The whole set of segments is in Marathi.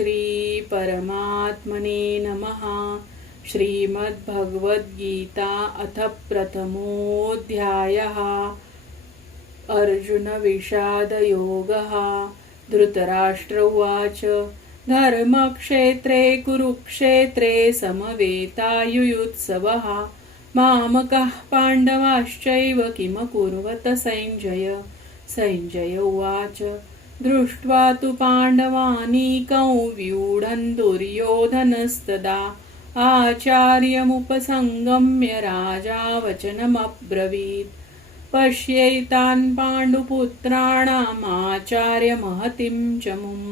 श्री परमात्मने नमः। श्रीमद्भगवद्गीता अथ प्रथमोऽध्यायः। अर्जुन विषादयोगः। धृतराष्ट्र उवाच धर्मक्षेत्रे कुरुक्षेत्रे समवेतायुयुत्सवः मामकः पाण्डवाश्चैव किमकुर्वत सञ्जय उवाच दृष्ट्वा तु पाण्डवानीकं व्यूढन् दुर्योधनस्तदा आचार्यमुपसंगम्य राजा वचनमब्रवीत् पश्यैतान् पाण्डुपुत्राणामाचार्यमहतीं च मुं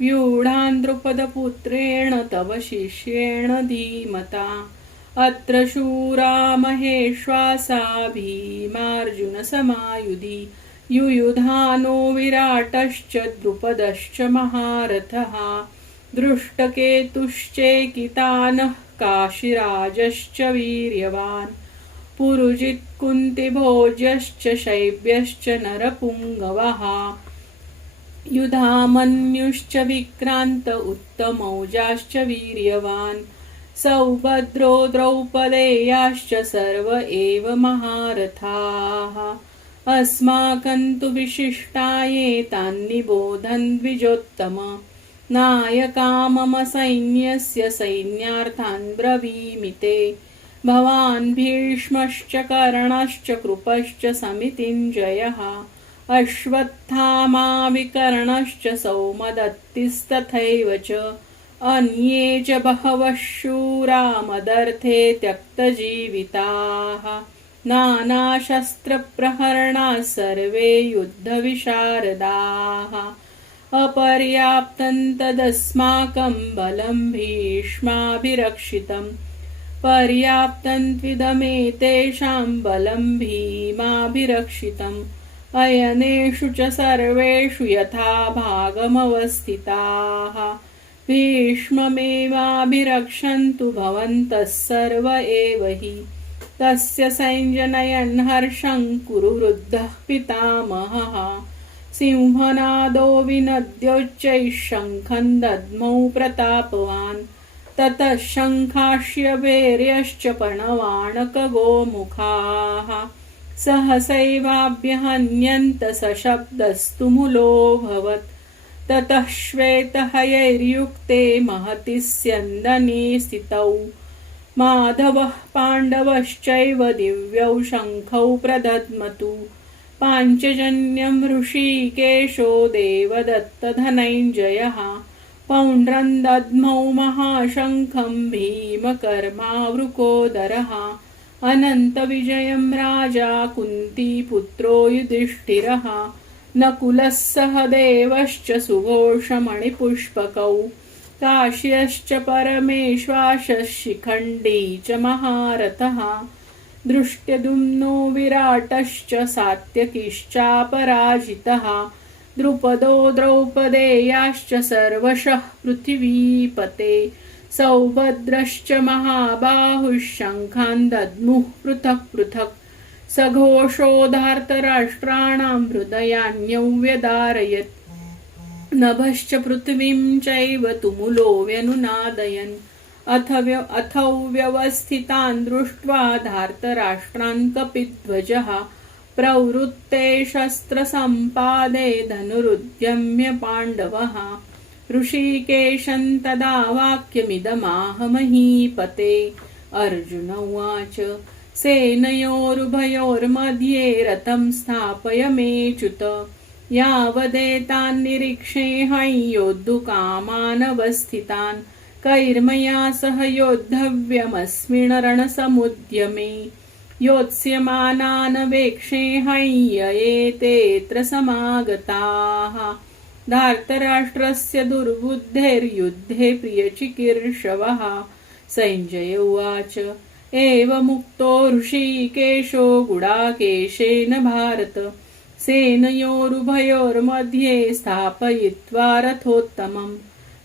व्यूढान् द्रुपदपुत्रेण तव शिष्येण धीमता अत्र शूरा महेश्वासा भीमार्जुनसमायुधि युयुधानो विराटश्च द्रुपदश्च महारथः दृष्टकेतुश्चेकितानः काशीराजश्च वीर्यवान् पुरुजित् कुन्तिभोजश्च शैब्यश्च नरपुङ्गवः युधामन्युश्च विक्रान्त उत्तमौजाश्च वीर्यवान् सौभद्रो द्रौपदेयाश्च सर्व एव महारथाः अस्माकं तु विशिष्टाये तान्निबोधन् द्विजोत्तम नायका मम सैन्यस्य सैन्यार्थान् ब्रवीमि ते भवान् भीष्मश्च कर्णश्च कृपश्च समितिञ्जयः अश्वत्थामा विकर्णश्च सौमदत्तिस्तथैव च अन्ये च बहवः शूरा मदर्थे त्यक्तजीविताः नानाशस्त्रप्रहरणाः सर्वे युद्धविशारदाः अपर्याप्तं तदस्माकं बलं भीष्माभिरक्षितं पर्याप्तं त्विदमेतेषां बलं भीमाभिरक्षितम् अयनेषु च सर्वेषु यथा भागमवस्थिताः भीष्ममेवाभिरक्षन्तु भवन्तः सर्व एव हि तस्य सञ्जनयन् हर्षं कुरु वृद्धः पितामहः सिंहनादो विनद्योच्चैः शङ्खं दद्मौ प्रतापवान् ततः शङ्खाश्यभैर्यश्च प्रणवाणकगोमुखाः सहसैवाभ्यहन्यन्त सशब्दस्तु मुलोऽभवत् ततः श्वेतहयैर्युक्ते महति स्यन्दने स्थितौ माधवः पाण्डवश्चैव दिव्यौ शङ्खौ प्रदद्मतु पाञ्चजन्यं ऋषिकेशो देवदत्तधनञ्जयः पौण्ड्रं दद्मौ महाशङ्खं भीमकर्मावृकोदरः अनन्तविजयं राजा कुन्तीपुत्रो युधिष्ठिरः नकुलः सहदेवश्च सुघोषमणिपुष्पकौ काश्यश्च परमेश्वासः शिखण्डी च महारथः दृष्ट्यद्युम्नो विराटश्च सात्यकिश्चापराजितः द्रुपदो द्रौपदेयाश्च सर्वशः पृथिवीपते सौभद्रश्च महाबाहुः शङ्खान् दद्मुः पृथक् पृथक् सघोषो धार्तराष्ट्राणां हृदयान्यौ व्यदारयत् नभश्च पृथिवीं चैव तुमुलो व्यनुनादयन् अथौ व्यवस्थितान् दृष्ट्वा धार्तराष्ट्रान् कपिध्वजः प्रवृत्ते शस्त्रसम्पादे धनुरुद्यम्य पाण्डवः ऋषिकेशं तदा वाक्यमिदमाह महीपते अर्जुन उवाच सेनयोरुभयोर्मध्ये रथं स्थापय मेच्युत यावदेतान् निरीक्षेऽहं योद्धुकामानवस्थितान् कैर्मया सह योद्धव्यमस्मिन् रणसमुद्यमे योत्स्यमानान् वेक्षेऽहं ययेतेऽत्र समागताः धार्तराष्ट्रस्य दुर्बुद्धेर्युद्धे प्रियचिकीर्षवः सञ्जय उवाच एवमुक्तो ऋषिकेशो गुडाकेशेन भारत सेनयोरुभयोर्मध्ये स्थापयित्वा रथोत्तमम्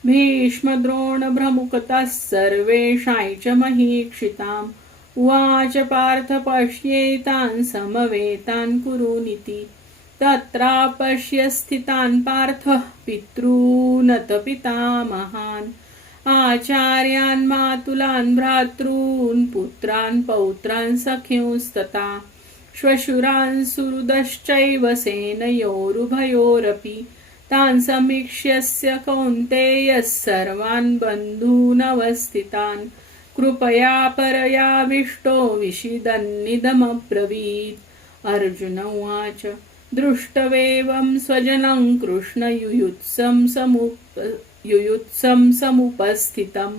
भीष्मद्रोणप्रमुखतः सर्वेषां च महीक्षिताम् उवाच पार्थ पश्येतान् समवेतान् कुरुनिति तत्रापश्य स्थितान् पार्थः पितॄनत पितामहान् आचार्यान् मातुलान् भ्रातॄन् पुत्रान् पौत्रान् सख्युंस्तथा श्वशुरान् सुहृदश्चैव सेनयोरुभयोरपि तान् समीक्ष्यस्य कौन्तेयः सर्वान् बन्धूनवस्थितान् कृपया परयाविष्टो विषिदन्निदमब्रवीत्। अर्जुन उवाच दृष्टवेवं स्वजनं कृष्णयुयुत्सं समुपस्थितं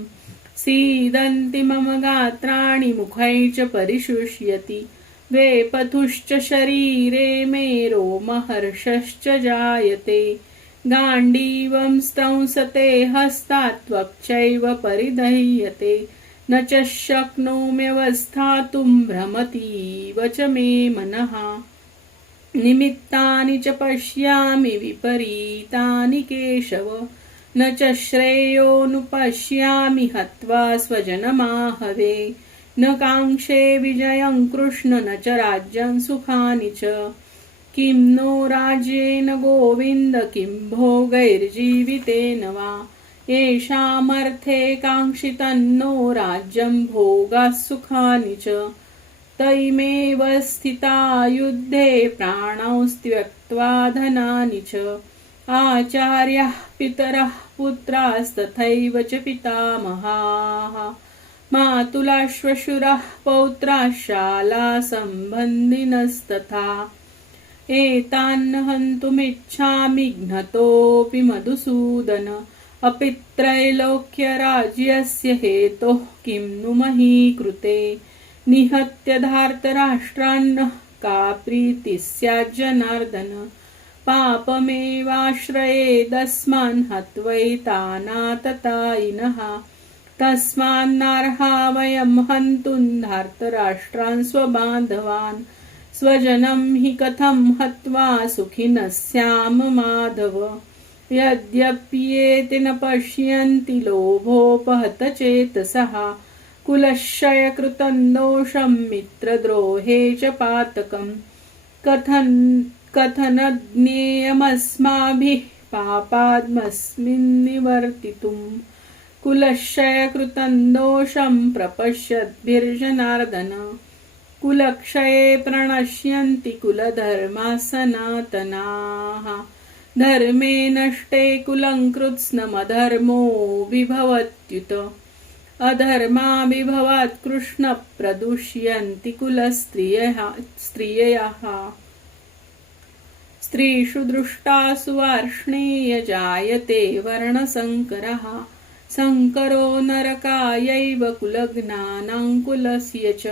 सीदन्ति मम गात्राणि मुखै च परिशुष्यति वेपथुश्च शरीरे मे रोमहर्षश्च जायते गाण्डीवं स्त्रंसते हस्तात् त्वक्चैव परिदह्यते न च शक्नोम्यवस्थातुं भ्रमतीव च मे मनः निमित्तानि च पश्यामि विपरीतानि केशव न च श्रेयोनुपश्यामि हत्वा स्वजनमाहवे न काङ्क्षे विजयं कृष्ण न च राज्यं सुखानि च किं नो राज्येन गोविन्द किं भोगैर्जीवितेन वा येषामर्थे काङ्क्षितन्नो राज्यं भोगाः सुखानि च तैमेव स्थिता युद्धे प्राणौ त्यक्त्वा धनानि च आचार्याः पितरः पुत्रास्तथैव च पितामहाः मातुलाः श्वशुराः पौत्राः शालासम्बन्धिनस्तथा एतान्न हन्तुमिच्छामि घ्नतोऽपि मधुसूदन अपि त्रैलोक्यराज्यस्य हेतोः किं नु मही कृते निहत्य धार्तराष्ट्रान्नः का प्रीतिः स्यात् जनार्दन पापमेवाश्रयेदस्मान् हत्वैतानाततायिनः तस्मान्नार्हा वयं हन्तुं धार्तराष्ट्रान् स्वबान्धवान् स्वजनं हि कथं हत्वा सुखिनः स्याम माधव यद्यप्येते न पश्यन्ति लोभोपहतचेतसः कुलक्षयकृतं दोषं मित्रद्रोहे च पातकं कथनज्ञेयमस्माभिः पापाद्मस्मिन्निवर्तितुम् कुलक्षयकृतं दोषं प्रपश्यद्भिर्जनार्दन कुलक्षये प्रणश्यन्ति कुलधर्माः सनातनाः धर्मे नष्टे कुलं कृत्स्नमधर्मो विभवत्युत अधर्माभिभवात् कृष्ण प्रदुष्यन्ति कुलस्त्रियः स्त्रीषु दृष्टासु वार्ष्णेय जायते वर्णसङ्करः संकरो नरकायैव कुलज्ञानां कुलस्य च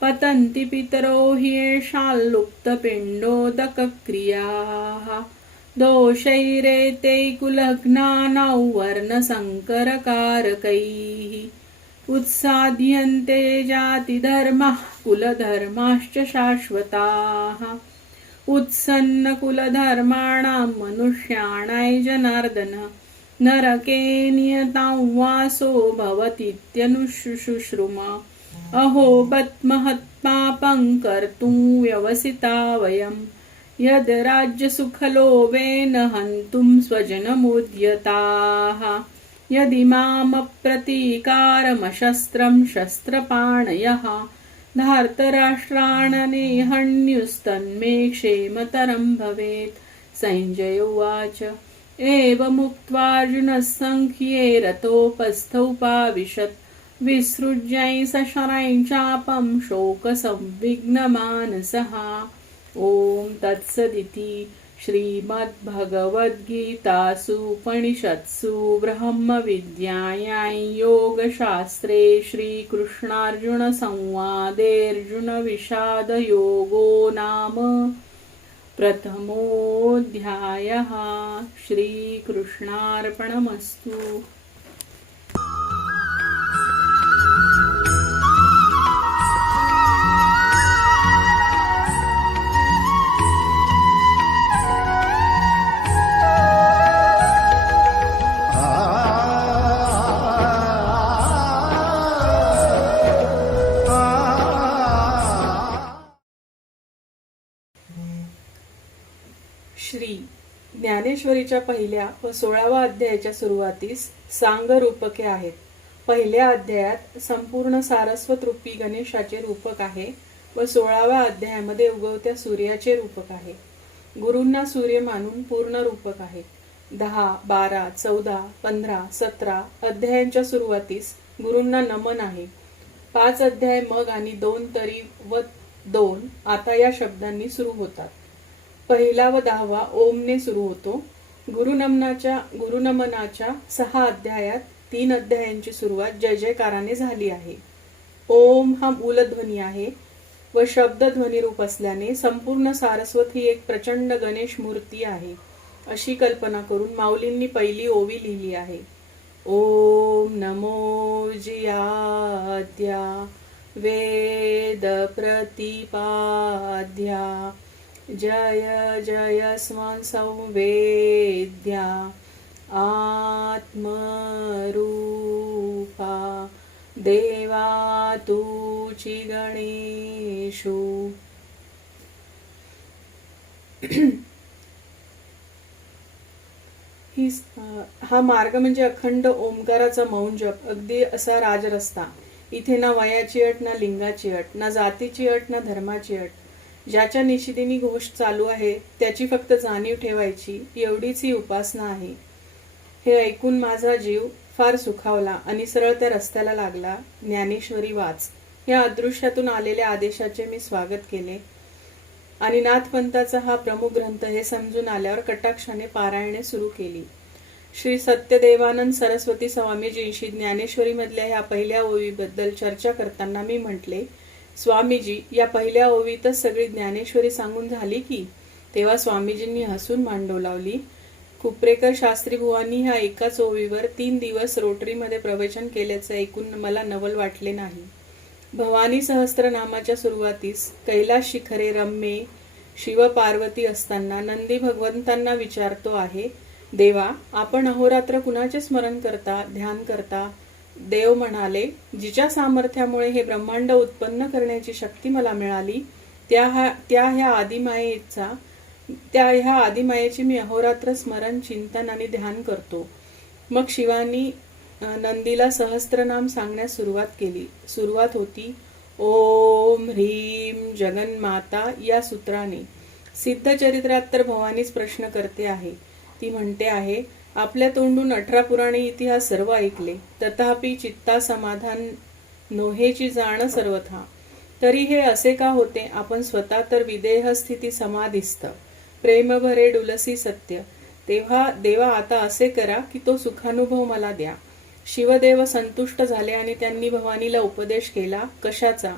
पतन्ति पितरो ह्येषाल्लुप्तपिण्डोदकक्रियाः दोषैरेते कुलज्ञानौ वर्णसङ्करकारकैः उत्साद्यन्ते जातिधर्मः कुलधर्माश्च शाश्वताः उत्सन्नकुलधर्माणां मनुष्याणां जनार्दन नरके नियतां वासो भवतीत्यनुशुश्रुम अहो बत् महत्पापं कर्तुं व्यवसिता वयं यद् राज्यसुखलोभेन हन्तुं स्वजनमुद्यताः यदि मामप्रतीकारमशस्त्रं शस्त्रपाणयः धार्तराष्ट्राणनेहन्युस्तन्मे क्षेमतरं भवेत्। संजय उवाच एवमुक्त्वार्जुनः संख्ये रथोपस्थोपाविशत् विसृज्य सशरैः चापं शोकसंविघ्नमानसः। ॐ तत्सदिति श्रीमद्भगवद्गीतासु उपनिषत्सु ब्रह्मविद्यायां योगशास्त्रे श्रीकृष्णार्जुनसंवादे अर्जुनविषादयोगो नाम प्रथमोऽध्यायः। श्रीकृष्णार्पणमस्तु। श्री ज्ञानेश्वर ज्ञानेश्वरीच्या पहिल्या व 16व्या अध्यायाच्या सुरुवातीस सांग रूपके आहेत. पहिल्या अध्यायात संपूर्ण सारस्वत रूपी गणेशाचे रूपक आहे व 16व्या अध्यायामध्ये उगवत्या सूर्याचे रूपक आहे. गुरूंना सूर्य मानून पूर्ण रूपक आहे. 10, 12, 14, 15, 17 अध्यायांच्या सुरुवातीस गुरूंना नमन आहे. 5 अध्याय मग आणि 2 तरी व 2 आता या शब्दांनी सुरू होतात. पहिला व 10वा ओमने सुरू होतो. गुरुनमनाच्या 6 अध्यायात 3 अध्यायांची सुरुवात जय जयकाराने झाली आहे. ओम हा मूलध्वनी आहे व शब्द ध्वनी रूप असल्याने संपूर्ण सारस्वत ही एक प्रचंड गणेश मूर्ती आहे अशी कल्पना करून माऊलींनी पहिली ओवी लिहिली आहे. ओम नमो जियाद्या वेद प्रतिपाद्या जय जय स्मन संवेद्या आत्मरूपा देवा तुची गणेशू. हा मार्ग म्हणजे अखंड ओंकाराचा मौन जप, अगदी असा राजरस्ता. इथे ना वयाची अट, ना लिंगाची अट, ना जातीची अट, ना धर्माची अट. ज्याच्या निशिदिनी घोष चालू आहे त्याची फक्त जाणीव ठेवायची, एवढीच ही उपासना आहे. हे ऐकून माझा जीव फार सुखावला आणि सरळ त्या रस्त्याला लागला. ज्ञानेश्वरी वाच या अदृश्यातून आलेल्या आदेशाचे मी स्वागत केले आणि नाथपंथाचा हा प्रमुख ग्रंथ हे समजून आल्यावर कटाक्षाने पारायणे सुरू केली. श्री सत्यदेवानंद सरस्वती स्वामीजींशी ज्ञानेश्वरी मधल्या ह्या पहिल्या ओवीबद्दल चर्चा करताना मी म्हटले, स्वामीजी या पहिल्या ओवीतच सगळी ज्ञानेश्वरी सांगून झाली की? तेव्हा स्वामीजींनी हसून मांडव लावली. खुपरेकर शास्त्री बुवांनी ह्या एकाच ओवीवर 3 दिवस रोटरीमध्ये प्रवचन केल्याचं ऐकून मला नवल वाटले नाही. भवानी सहस्त्रनामाच्या सुरुवातीस कैलास शिखरे रम्ये शिव पार्वती असताना नंदी भगवंतांना विचारतो आहे, देवा आपण अहोरात्र कुणाचे स्मरण करता, ध्यान करता? देव म्हणाले, जिच्या सामर्थ्यामुळे हे ब्रह्मांड उत्पन्न करण्याची शक्ती मला मिळाली त्या ह्या आदिमायेची मी अहोरात्र स्मरण, चिंतन आणि ध्यान करतो. मग शिवानी नंदीला सहस्त्रनाम सांगण्यास सुरुवात केली. सुरुवात होती ओम ह्रीम जगन्माता या सूत्राने. सिद्ध चरित्रात तर भवानीच प्रश्न करते आहे. ती म्हणते आहे, आपल्या तोंडून 18 पुराणे इतिहास सर्व ऐकले, तथापि चित्ता समाधान नोहेची जाण सर्वथा. तरी हे असे का होते? आपण स्वतः तर विदेह स्थिती समाधिस्थ, प्रेम भरे डुलसी सत्य. तेव्हा देवा आता असे करा की तो सुखानुभव मला द्या. शिवदेव संतुष्ट झाले आणि त्यांनी भवानीला उपदेश केला. कशाचा?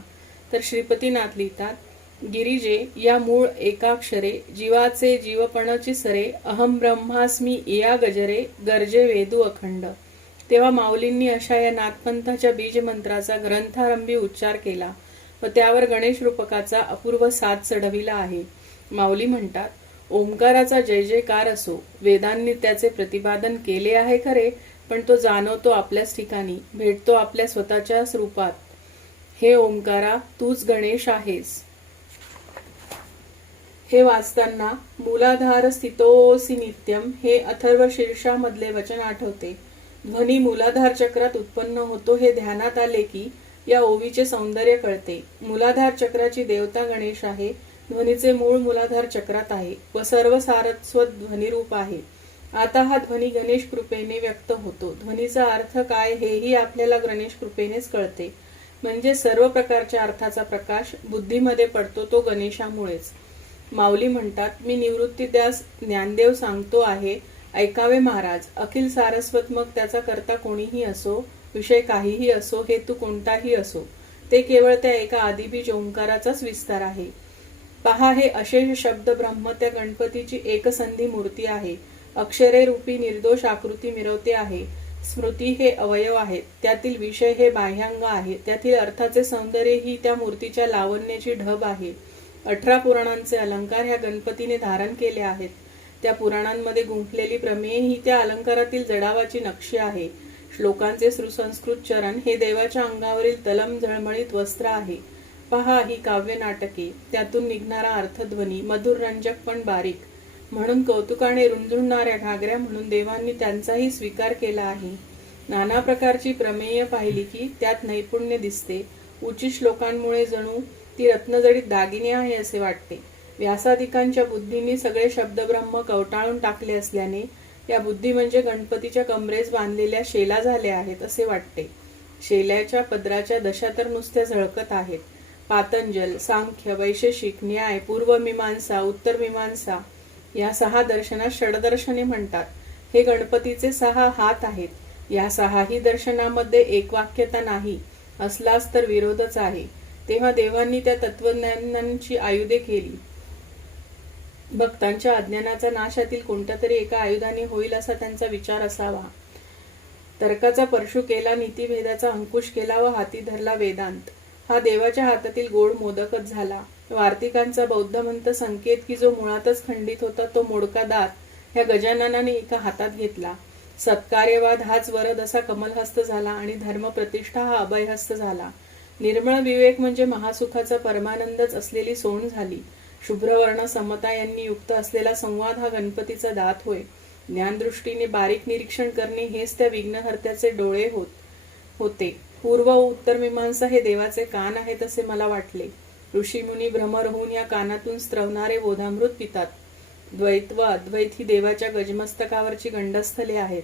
तर श्रीपतीनाथ लिहितात, गिरिजे या मूळ एकाक्षरे जीवाचे जीवपणाची सरे अहम ब्रह्मास्मी या गजरे गर्जे वेदू अखंड. तेव्हा माऊलींनी अशा या नाथपंथाच्या बीजमंत्राचा ग्रंथारंभी उच्चार केला व त्यावर गणेश रूपकाचा अपूर्व साथ चढविला आहे. माऊली म्हणतात, ओंकाराचा जय जयकार असो. वेदांनी त्याचे प्रतिपादन केले आहे खरे, पण तो जाणवतो आपल्याच ठिकाणी, भेटतो आपल्या स्वतःच्याच रूपात. हे ओंकारा तूच गणेश आहेस. हे वाचताना मूलाधार स्थितोसी नित्यम हे अथर्व शीर्षामधले वचन आठवते. ध्वनी मूलाधार चक्रात उत्पन्न होतो हे ध्यानात आले की या ओवीचे सौंदर्य कळते. मूलाधार चक्राची देवता गणेश आहे. ध्वनीचे मूळ मूलाधार चक्रात आहे व सर्व सारस्वत ध्वनिरूप आहे. आता हा ध्वनी गणेश कृपेने व्यक्त होतो. ध्वनीचा अर्थ काय हेही आपल्याला गणेश कृपेनेच कळते. म्हणजे सर्व प्रकारच्या अर्थाचा प्रकाश बुद्धीमध्ये पडतो तो गणेशामुळेच. माऊली म्हणतात, मी निवृत्तीदास ज्ञानदेव सांगतो आहे, ऐकावे महाराज. अखिल सारस्वत मग त्याचा करता कोणीही असो, विषय काहीही असो, हेतू कोणताही असो, ते केवळ त्या एका आदिबीज ओंकाराचाच विस्तार आहे. पहा, हे अशेष शब्द ब्रह्म त्या गणपतीची एकसंधी मूर्ती आहे. अक्षरे रूपी निर्दोष आकृती मिरवते आहे. स्मृती हे अवयव आहेत, त्यातील विषय हे बाह्यांग आहे, त्यातील अर्थाचे सौंदर्य ही त्या मूर्तीच्या लावण्याची ढब आहे. 18 पुराणांचे अलंकार ह्या गणपतीने धारण केले आहेत. त्या पुराणांमध्ये गुंफलेली प्रमेय ही त्या अलंकारातील जडावाची नक्षी आहे. श्लोकांचे सुसंस्कृत चरण हे देवाच्या अंगावरील तलम झळमळीत वस्त्र आहे. पहा, ही काव्य नाटके, त्यातून निघणारा अर्थध्वनी मधुर रंजक पण बारीक. म्हणून कौतुकाने रुंजुळणाऱ्या घागऱ्या म्हणून देवांनी त्यांचाही स्वीकार केला आहे. नाना प्रकारची प्रमेय पाहिली की त्यात नैपुण्य दिसते. उच्च श्लोकांमुळे जणू ती रत्नजडीत दागिने आहे असे वाटते. व्यासादिकांच्या बुद्धींनी सगळे शब्दब्रह्म कवटाळून टाकले असल्याने या बुद्धी म्हणजे गणपतीच्या कमरेस बांधलेल्या शेला झाल्या आहेत असे वाटते. शेल्याच्या पदराच्या दशा तर नुसत्या झळकत आहेत. पातंजल, सांख्य, वैशेषिक, न्याय, पूर्वमीमांसा, उत्तरमीमांसा या 6 दर्शनात षडदर्शने म्हणतात. हे गणपतीचे 6 हात आहेत. या 6ही दर्शनामध्ये एकवाक्यता नाही, असलाच तर विरोधच आहे. तेव्हा देवांनी त्या तत्वज्ञानांची आयुधे केली. भक्तांच्या अज्ञानाचा नाशातील कोणत्या तरी एका आयुधाने होईल असा त्यांचा विचार असावा. तर्काचा परशु केला, नीतिभेदाचा अंकुश केला व हाती धरला वेदांत. हा देवाच्या हातातील गोड मोदकच झाला. वार्तिकांचा बौद्ध मंत संकेत की जो मुळातच खंडित होता तो मोडका दात ह्या गजाननाने एका हातात घेतला. सत्कार्यवाद हाच वरद असा कमलहस्त झाला आणि धर्मप्रतिष्ठा हा अभयहस्त झाला. निर्मळ विवेक म्हणजे महासुखाचा परमानंदच असलेली सोंड झाली. शुभ्रवर्ण समता यांनी युक्त असलेला संवाद हा गणपतीचा दात होय. ज्ञानदृष्टीने बारीक निरीक्षण करणे हेच त्या विघ्नहर्त्याचे डोळे होते. पूर्व व उत्तर मीमांसा हे देवाचे कान आहेत असे मला वाटले. ऋषीमुनी भ्रमर होऊन या कानातून स्त्रवणारे बोधामृत पितात. द्वैत व अद्वैत ही देवाच्या गजमस्तकावरची गंडस्थले आहेत.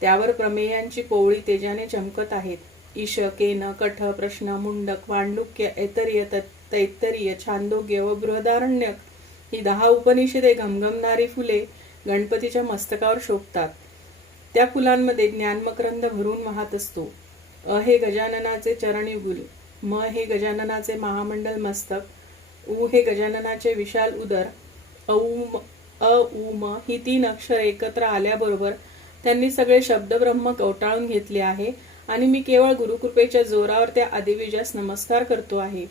त्यावर प्रमेयांची पोवळी तेजाने चमकत आहेत. ईश, केन, कठ, प्रश्न, मुंडक, मांडुक्य, ऐतरीय, तैत्तरीय, छांदोग्य व बृहदारण्यक ही 10 उपनिषदे घमघमणारी फुले गणपतीच्या मस्तकावर शोभतात. त्या फुलांमध्ये ज्ञानमकरंद भरून वाहत असतो. अ हे गजाननाचे चरणयुगुल, म हे गजाननाचे महामंडल मस्तक, उ हे गजाननाचे विशाल उदर, अ उ म ही 3 अक्षर एकत्र आल्याबरोबर त्यांनी सगळे शब्दब्रह्म कवटाळून घेतले आहे आणि मी केवळ गुरुकृपेच्या जोरावर त्या आदिविजास नमस्कार करतो आहे.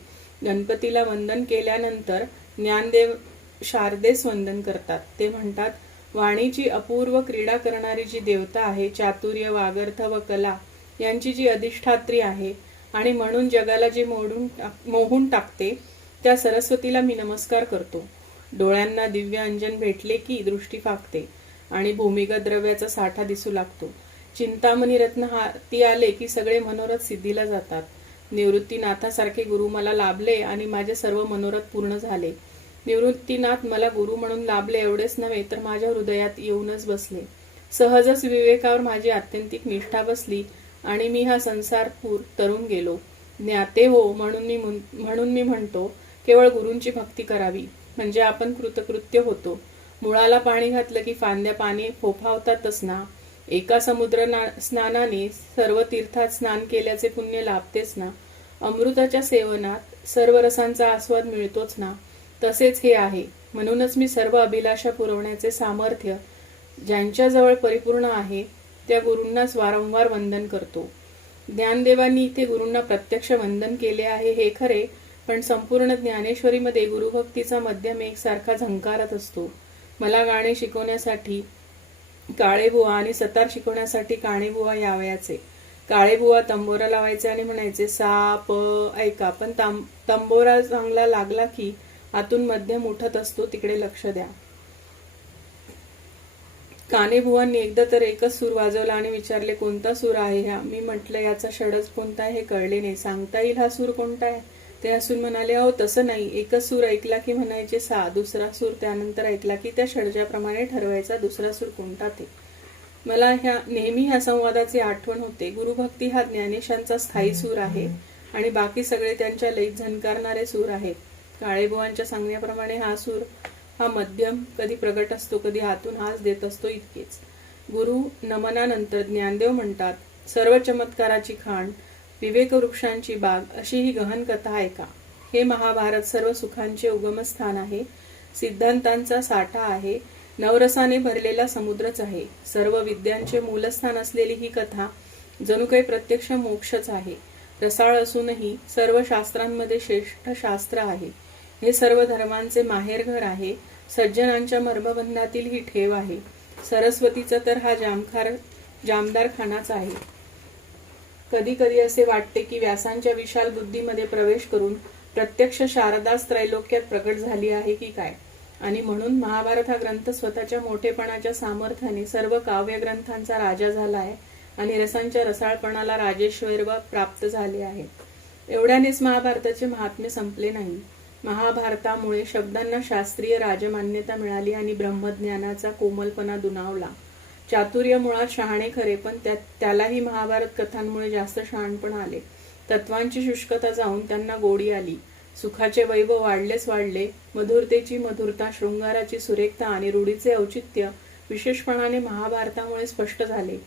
गणपतीला वंदन केल्यानंतर ज्ञानदेव शारदेस वंदन करतात. ते म्हणतात, वाणीची अपूर्व क्रीडा करणारी जी देवता आहे, चातुर्य, वागर्थ व कला यांची जी अधिष्ठात्री आहे आणि म्हणून जगाला जी मोहून टाकते त्या सरस्वतीला मी नमस्कार करतो. डोळ्यांना दिव्य अंजन भेटले की दृष्टी फाकते आणि भूमिगत द्रव्याचा साठा दिसू लागतो. चिंतामणी रत्न हाती आले की सगळे मनोरथ सिद्धीला जातात. निवृत्तीनाथासारखे गुरु मला लाभले आणि माझे सर्व मनोरथ पूर्ण झाले. निवृत्तीनाथ मला गुरु म्हणून लाभले एवढेच नव्हे तर माझ्या हृदयात येऊनच बसले. सहजच विवेकावर माझी आत्यंतिक निष्ठा बसली आणि मी हा संसारपूर तरून गेलो. ज्ञाते हो म्हणून मी म्हणतो, केवळ गुरूंची भक्ती करावी म्हणजे आपण कृतकृत्य होतो. मुळाला पाणी घातलं की फांद्या पाणी फोफावतातच ना. एका समुद्र स्नानाने सर्व तीर्थात स्नान केल्याचे पुण्य लाभतेच ना. अमृताच्या सेवनात सर्व रसांचा आस्वाद मिळतोच ना. तसेच हे आहे. म्हणूनच मी सर्व अभिलाषा पुरवण्याचे सामर्थ्य ज्यांच्याजवळ परिपूर्ण आहे त्या गुरूंनाच वारंवार वंदन करतो. ज्ञानदेवांनी इथे गुरूंना प्रत्यक्ष वंदन केले आहे हे खरे, पण संपूर्ण ज्ञानेश्वरीमध्ये गुरुभक्तीचा मध्यम एकसारखा झंकारत असतो. मला गाणे शिकवण्यासाठी काळेबुवा आणि सतार शिकवण्यासाठी काणेबुवा यावयाचे. काळेबुवा तंबोरा लावायचे आणि म्हणायचे, सा प ऐका, पण तंबोरा चांगला लागला की आतून मध्यम उठत असतो, तिकडे लक्ष द्या. काणेबुवांनी एकदा तर एकच सूर वाजवला आणि विचारले, कोणता सूर आहे ह्या? मी म्हटलं, याचा षडज कोणता आहे हे कळले नाही, सांगता येईल हा सूर कोणता आहे? ते हसून म्हणाले, अहो तसं नाही, एकच सूर ऐकला की म्हणायचे सा, दुसरा सूर त्यानंतर ऐकला की त्या षडजाप्रमाणे ठरवायचा दुसरा सूर कोणता ते. मला नेहमी ह्या संवादाची आठवण होते. गुरुभक्ती हा ज्ञानेशांचा स्थायी सूर आहे आणि बाकी सगळे त्यांच्या लईत झणकारणारे सूर आहेत. काळेबुवांच्या सांगण्याप्रमाणे हा सूर हा मध्यम कधी प्रगट असतो, कधी हातून हास देत असतो, इतकेच. गुरु नमनानंतर ज्ञानदेव म्हणतात, सर्व चमत्काराची खाण, विवेक वृक्षांची बाग अशी ही गहन कथा आहे का? हे महाभारत सर्व सुखांचे उगमस्थान आहे, सिद्धांतांचा साठा आहे, नवरसाने भरलेला समुद्रच आहे. सर्व विद्यांचे मूलस्थान असलेली ही कथा जणू काही प्रत्यक्ष मोक्षच आहे. रसाळ असूनही सर्व शास्त्रांमध्ये श्रेष्ठ शास्त्र आहे. हे सर्व धर्मांचे माहेरघर आहे. सज्जनांच्या मर्मबंधातील ही ठेव आहे. सरस्वतीचा तर हा जामदार खानाच आहे. कधी कधी असे वाटते की व्यासांच्या विशाल बुद्धीमध्ये प्रवेश करून प्रत्यक्ष शारदाच त्रैलोक्यात प्रकट झाली आहे की काय. आणि म्हणून महाभारत हा ग्रंथ स्वतःच्या मोठेपणाच्या सामर्थ्याने सर्व काव्यग्रंथांचा राजा झाला आहे आणि रसांच्या रसाळपणाला राजेश्वर प्राप्त झाले आहे. एवढ्यानेच महाभारताचे महात्म्य संपले नाही. महाभारतामुळे शब्दांना शास्त्रीय राजमान्यता मिळाली आणि ब्रह्मज्ञानाचा कोमलपणा दुणावला. चातुर्य मुळात शहाणे खरे, पण त्यालाही महाभारत कथांमुळे जास्त शहाणपण आले. तत्वांची शुष्कता जाऊन त्यांना गोडी आली. सुखाचे वैभव वाढलेच वाढले. मधुरतेची मधुरता, शृंगाराची सुरेखता आणि रूढीचे औचित्य विशेषपणाने महाभारतामुळे स्पष्ट झाले.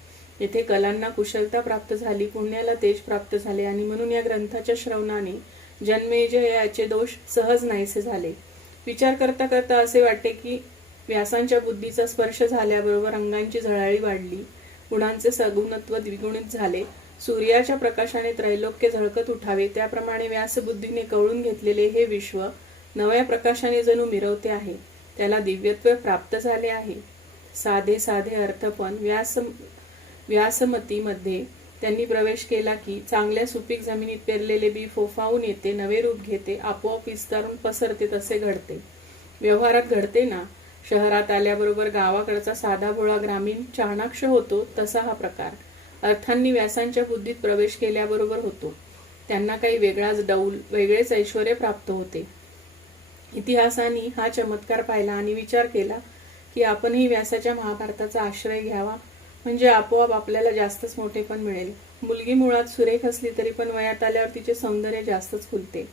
येथे कलांना कुशलता प्राप्त झाली, पुण्याला तेज प्राप्त झाले आणि म्हणून या ग्रंथाच्या श्रवणाने जन्मेजयाचे दोष सहज नाहीसे झाले. विचार करता करता असे वाटते की व्यासांच्या बुद्धीचा स्पर्श झाल्याबरोबर अंगांची झळाळी वाढली, गुणांचे सगुणत्व द्विगुणित झाले. सूर्याच्या प्रकाशाने त्रैलोक्य झळकत उठावे त्याप्रमाणे व्यासबुद्धीने कवळून घेतलेले हे विश्व नव्या प्रकाशाने जणू मिरवते आहे. त्याला दिव्यत्व प्राप्त झाले आहे. साधे साधे अर्थपण व्यासमतीमध्ये त्यांनी प्रवेश केला की चांगल्या सुपीक जमिनीत पेरलेले बी फोफावून येते, नवे रूप घेते, आपोआप विस्तारून पसरते. तसे घडते, व्यवहारात घडते ना. शहरात आल्याबरोबर गावाकडचा साधा भोळा ग्रामीण चाणाक्ष होतो, तसा हा प्रकार अर्थांनी व्यासांच्या बुद्धीत प्रवेश केल्याबरोबर होतो. त्यांना काही वेगळाच डौल, वेगळेच ऐश्वर्य प्राप्त होते. इतिहासाने हा चमत्कार पाहिला आणि विचार केला की आपणही व्यासाच्या महाभारताचा आश्रय घ्यावा, म्हणजे आपोआप आपल्याला जास्तच मोठेपण मिळेल. मुलगी मुळात सुरेख असली तरी पण वयात आल्यावर तिचे सौंदर्य जास्तच खुलते.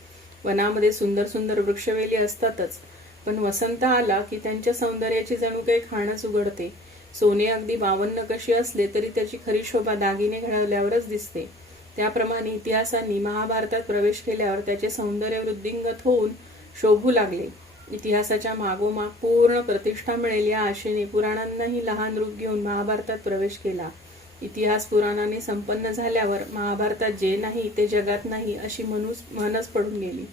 वनामध्ये सुंदर सुंदर वृक्षवेली असतातच, पण वसंत आला की त्यांच्या सौंदर्याची जणू काही खाणच उघडते. सोने अगदी 52 कशी असले तरी त्याची खरी शोभा दागिने घडवल्यावरच दिसते. त्याप्रमाणे इतिहासांनी महाभारतात प्रवेश केल्यावर त्याचे सौंदर्य वृद्धिंगत होऊन शोभू लागले. इतिहासाच्या मागोमाग पूर्ण प्रतिष्ठा मिळेल या आशेने पुराणांनाही लहान रूप घेऊन महाभारतात प्रवेश केला. इतिहास पुराणाने संपन्न झाल्यावर महाभारतात जे नाही ते जगात नाही अशी म्हणच पडून गेली.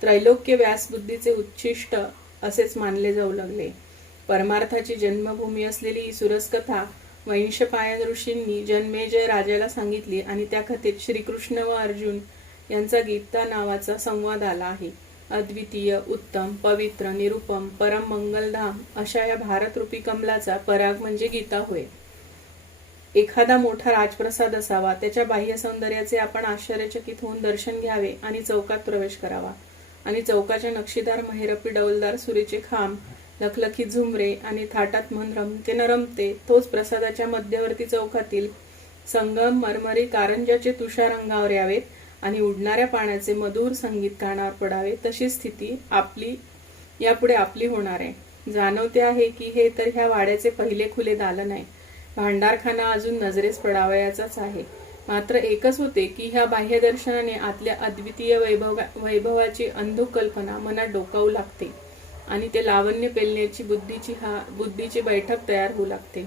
त्रैलोक्य व्यासबुद्धीचे उच्छिष्ट असेच मानले जाऊ लागले. परमार्थाची जन्मभूमी असलेली ही सुरसकथा वैशंपायन ऋषींनी जन्मेजय राजाला सांगितली आणि त्या कथेत श्रीकृष्ण व अर्जुन यांचा गीता नावाचा संवाद आला आहे. अद्वितीय, उत्तम, पवित्र, निरुपम, परम मंगलधाम अशा या भारतरूपी कमलाचा पराग म्हणजे गीता होय. एखादा मोठा राजप्रसाद असावा, त्याच्या बाह्य सौंदर्याचे आपण आश्चर्यचकित होऊन दर्शन घ्यावे आणि चौकात प्रवेश करावा. आणि चौकाच्या नक्षीदार महिरपी डौलदार सुरीचे खांब, लखलखीत झुमरे आणि थाटात मन रमते न रमते, तोच प्रसादाच्या मध्यवर्ती चौकातील संगम मरमरी कारंजाचे तुषार अंगावर यावेत आणि उडणाऱ्या पाण्याचे मधुर संगीत कानावर पडावे, तशी स्थिती यापुढे आपली होणार आहे. जाणवते आहे की हे तर ह्या वाड्याचे पहिले खुले दालन आहे. भांडारखाना अजून नजरेस पडावयाचाच आहे. मात्र एकच होते की ह्या बाह्यदर्शनाने आतल्या अद्वितीय वैभवाची अंधुक कल्पना मनात डोकावू लागते आणि ते लावण्य पेलण्याची बुद्धीची बैठक तयार होऊ लागते.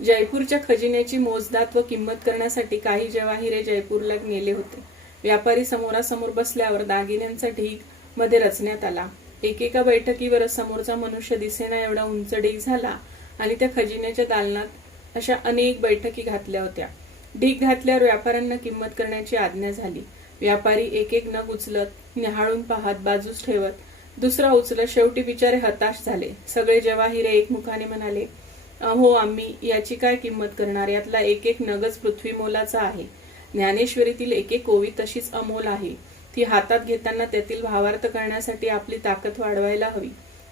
जयपूरच्या खजिन्याची मोजदात व किंमत करण्यासाठी काही जवाहिरे जयपूरला नेले होते. व्यापारी समोरासमोर बसल्यावर दागिन्यांचा ढीग मध्ये रचण्यात आला. एकेका बैठकीवरच समोरचा मनुष्य दिसेना एवढा उंच ढीग झाला आणि त्या खजिन्याच्या दालनात अशा अनेक बैठकी घातल्या होत्या. ढीग घातल्यावर व्यापाऱ्यांना किंमत करण्याची आज्ञा झाली. व्यापारी एक एक नग उचलत, निहाळून पाहत, बाजूस ठेवत, दुसरा उचलत, शेवटी बिचारे हताश झाले. सगळे जवाहिरे एकमुखाने म्हणाले, अहो, आम्ही याची काय किंमत करणार? यातला एक एक नगच पृथ्वी मोलाचा आहे. ज्ञानेश्वरीतील एक एक ओवी तशीच अमोल आहे. ती हातात घेताना त्यातील भावार्थ करण्यासाठी आपली ताकद वाढवायला हवी.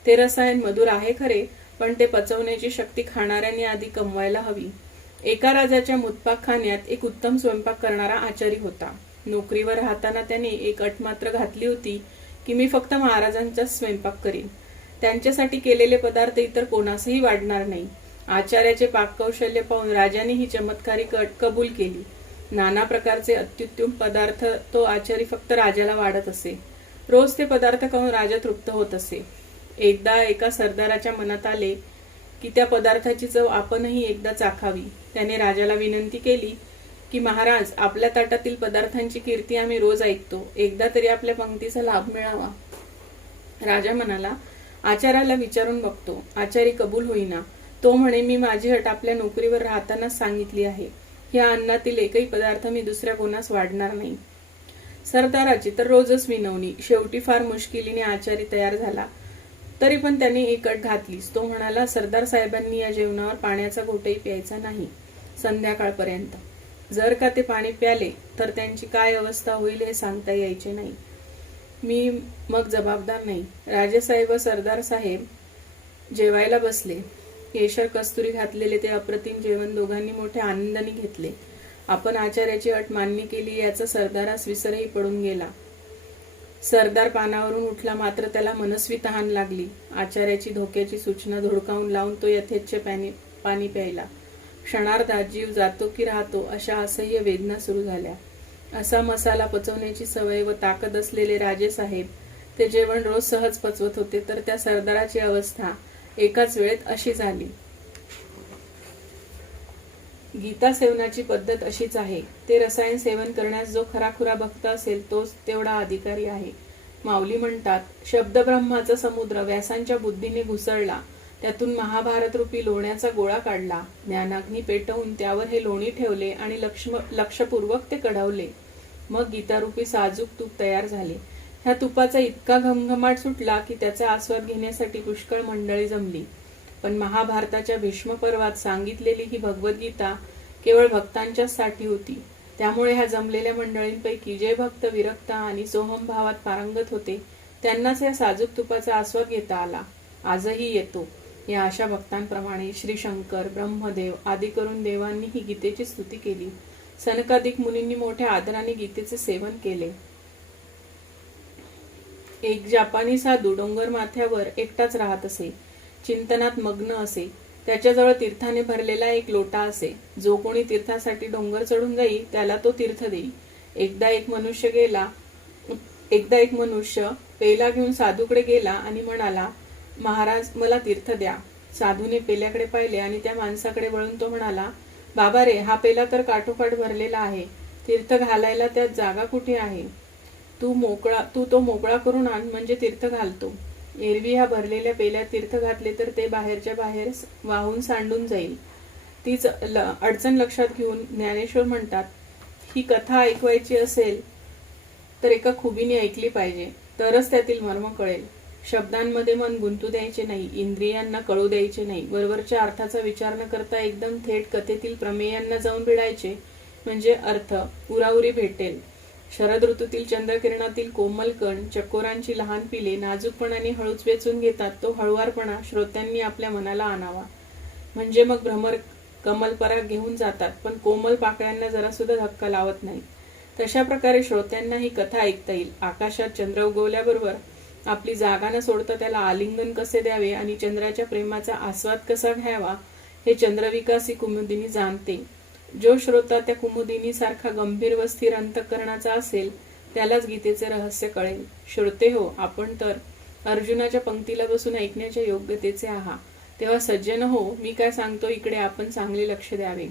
ते रसायन मधुर आहे खरे, पण ते पचवण्याची शक्ती खाणाऱ्यांनी आधी कमवायला हवी. एका राजाच्या मुतपाकखान्यात एक उत्तम स्वयंपाक करणारा आचारी होता. नोकरीवर राहताना त्याने एक अट मात्र घातली होती की मी फक्त महाराजांचाच स्वयंपाक करीन. त्यांच्यासाठी केलेले पदार्थ इतर कोणासही वाढणार नाही. आचार्याचे पाककौशल्य पाहून राजाने ही चमत्कारिक अट कबूल केली. नाना प्रकारचे अत्युत्तम पदार्थ तो आचारी फक्त राजाला वाढत असे. रोज ते पदार्थ खाऊन राजा तृप्त होत असे. एकदा एका सरदाराच्या मनात आले की त्या पदार्थाची चव आपणही एकदा चाखावी. त्याने राजाला विनंती केली की महाराज, आपल्या ताटातील पदार्थांची कीर्ती आम्ही रोज ऐकतो. एकदा तरी आपल्या पंक्तीचा लाभ मिळावा. राजा म्हणाला, आचार्याला विचारून बघतो. आचारी कबूल होईना. तो म्हणे, मी माझी अट आपल्या नोकरीवर राहतानाच सांगितली आहे. ह्या अन्नातील एकही पदार्थ मी दुसऱ्या कोणास वाढणार नाही. सरदाराची तर रोजच विनवणी. शेवटी फार मुश्किलीने आचारी तयार झाला. तरी पण त्याने एक अट घातलीच. तो म्हणाला, सरदार साहेबांनी या जेवणावर पाण्याचा घोटही प्यायचा नाही संध्याकाळपर्यंत. जर का ते पाणी प्याले तर त्यांची काय अवस्था होईल हे सांगता यायचे नाही. मी मग जबाबदार नाही. राजेसाहेब व सरदार साहेब जेवायला बसले. केशर कस्तुरी घातलेले ते अप्रतिम जेवण दोघांनी मोठ्या आनंदाने घेतले. आपण आचार्याची अट मान्य केली याचा सरदारास विसरही पडून गेला. सरदार पानावरून उठला, मात्र त्याला मनस्वी तहान लागली. आचार्याची धोक्याची सूचना धुडकावून लावून तो यथेच्छ पाणी प्यायला. क्षणार्धात जीव जातो की राहतो अशा असह्य वेदना सुरू झाल्या. असा मसाला पचवण्याची सवय व ताकद असलेले राजेसाहेब ते जेवण रोज सहज पचवत होते, तर त्या सरदाराची अवस्था एकाच वेळेत अशी झाली. गीता सेवनाची पद्धत अशीच आहे. ते रसायन सेवन करण्यास जो खराखुरा भक्त असेल तोच तेवढा अधिकारी आहे. माऊली म्हणतात, शब्दब्रह्माचा समुद्र व्यासांच्या बुद्धीने घुसळला. त्यातून महाभारत रूपी लोण्याचा गोळा काढला. ज्ञानाग्नी पेटवून त्यावर हे लोणी ठेवले आणि लक्षपूर्वक ते कढवले. मग गीतारूपी साजूक तूप तयार झाले. ह्या तुपाचा इतका घमघमाट सुटला की त्याचा आस्वाद घेण्यासाठी पुष्कळ मंडळी जमली. पण महाभारताच्या भीष्म पर्वात सांगितलेली ही भगवद्गीता केवळ भक्तांच्याच साठी होती. त्यामुळे ह्या जमलेल्या मंडळींपैकी जे भक्त विरक्त आणि सोहम भावात पारंगत होते त्यांनाच या साजूक तुपाचा आस्वाद घेता आला. आजही येतो. या अशा भक्तांप्रमाणे श्री शंकर, ब्रह्मदेव आदी करून देवांनी ही गीतेची स्तुती केली. सनकादिक मुनींनी मोठ्या आदराने गीतेचे सेवन केले. एक जापानी साधू डोंगर माथ्यावर एकटाच राहत असे. चिंतनात मग्न असे. त्याच्याजवळ तीर्थाने भरलेला एक लोटा असे. जो कोणी तीर्थासाठी डोंगर चढून जाई त्याला तो तीर्थ देई. एकदा एक मनुष्य पेला घेऊन साधूकडे गेला आणि म्हणाला, महाराज मला तीर्थ द्या. साधूने पेल्याकडे पाहिले आणि त्या माणसाकडे वळून तो म्हणाला, बाबा रे, हा पेला तर काठोकाठ भरलेला आहे. तीर्थ घालायला त्यात जागा कुठे आहे? तू तो मोकळा करून आण, म्हणजे तीर्थ घालतो. एरवी ह्या भरलेल्या पेल्यात तीर्थ घातले तर ते बाहेरच्या बाहेर वाहून सांडून जाईल. तीच अडचण लक्षात घेऊन ज्ञानेश्वर म्हणतात, ही कथा ऐकवायची असेल तर एका खुबीने ऐकली पाहिजे, तरच त्यातील मर्म कळेल. शब्दांमध्ये मन गुंतू द्यायचे नाही, इंद्रियांना कळू द्यायचे नाही. वरवरच्या अर्थाचा विचार न करता एकदम थेट कथेतील प्रमेयांना जाऊन भिडायचे, म्हणजे अर्थ उराउरी भेटेल. शरद ऋतूतील चंद्रकिरणातील कोमल कण, चकोरांची लहान पिले नाजूकपणाने हळूच वेचून घेतात. तो हळुवारपणा श्रोत्यांनी आपल्या मनाला आणावा, म्हणजे मग भ्रमर कमलपराग घेऊन जातात, पण कोमल पाकळ्यांना जरा सुद्धा धक्का लावत नाही. तशा प्रकारे श्रोत्यांना ही कथा ऐकता येईल. आकाशात चंद्र उगवल्याबरोबर आपली जागा न सोडता त्याला आलिंगन कसे द्यावे आणि चंद्राच्या प्रेमाचा आस्वाद कसा घ्यावा हे चंद्रविकासी कुमुदिनी जाणते. जो श्रोता त्या कुमुदिनी सारखा गंभीर व स्थिर अंतःकरणाचा असेल त्यालाच गीतेचे रहस्य कळेल. श्रोते हो, आपण तर अर्जुनाच्या पंक्तीला बसून ऐकण्याच्या योग्यतेचे आहात. तेव्हा सज्जन हो, मी काय सांगतो इकडे आपण चांगले लक्ष द्यावे.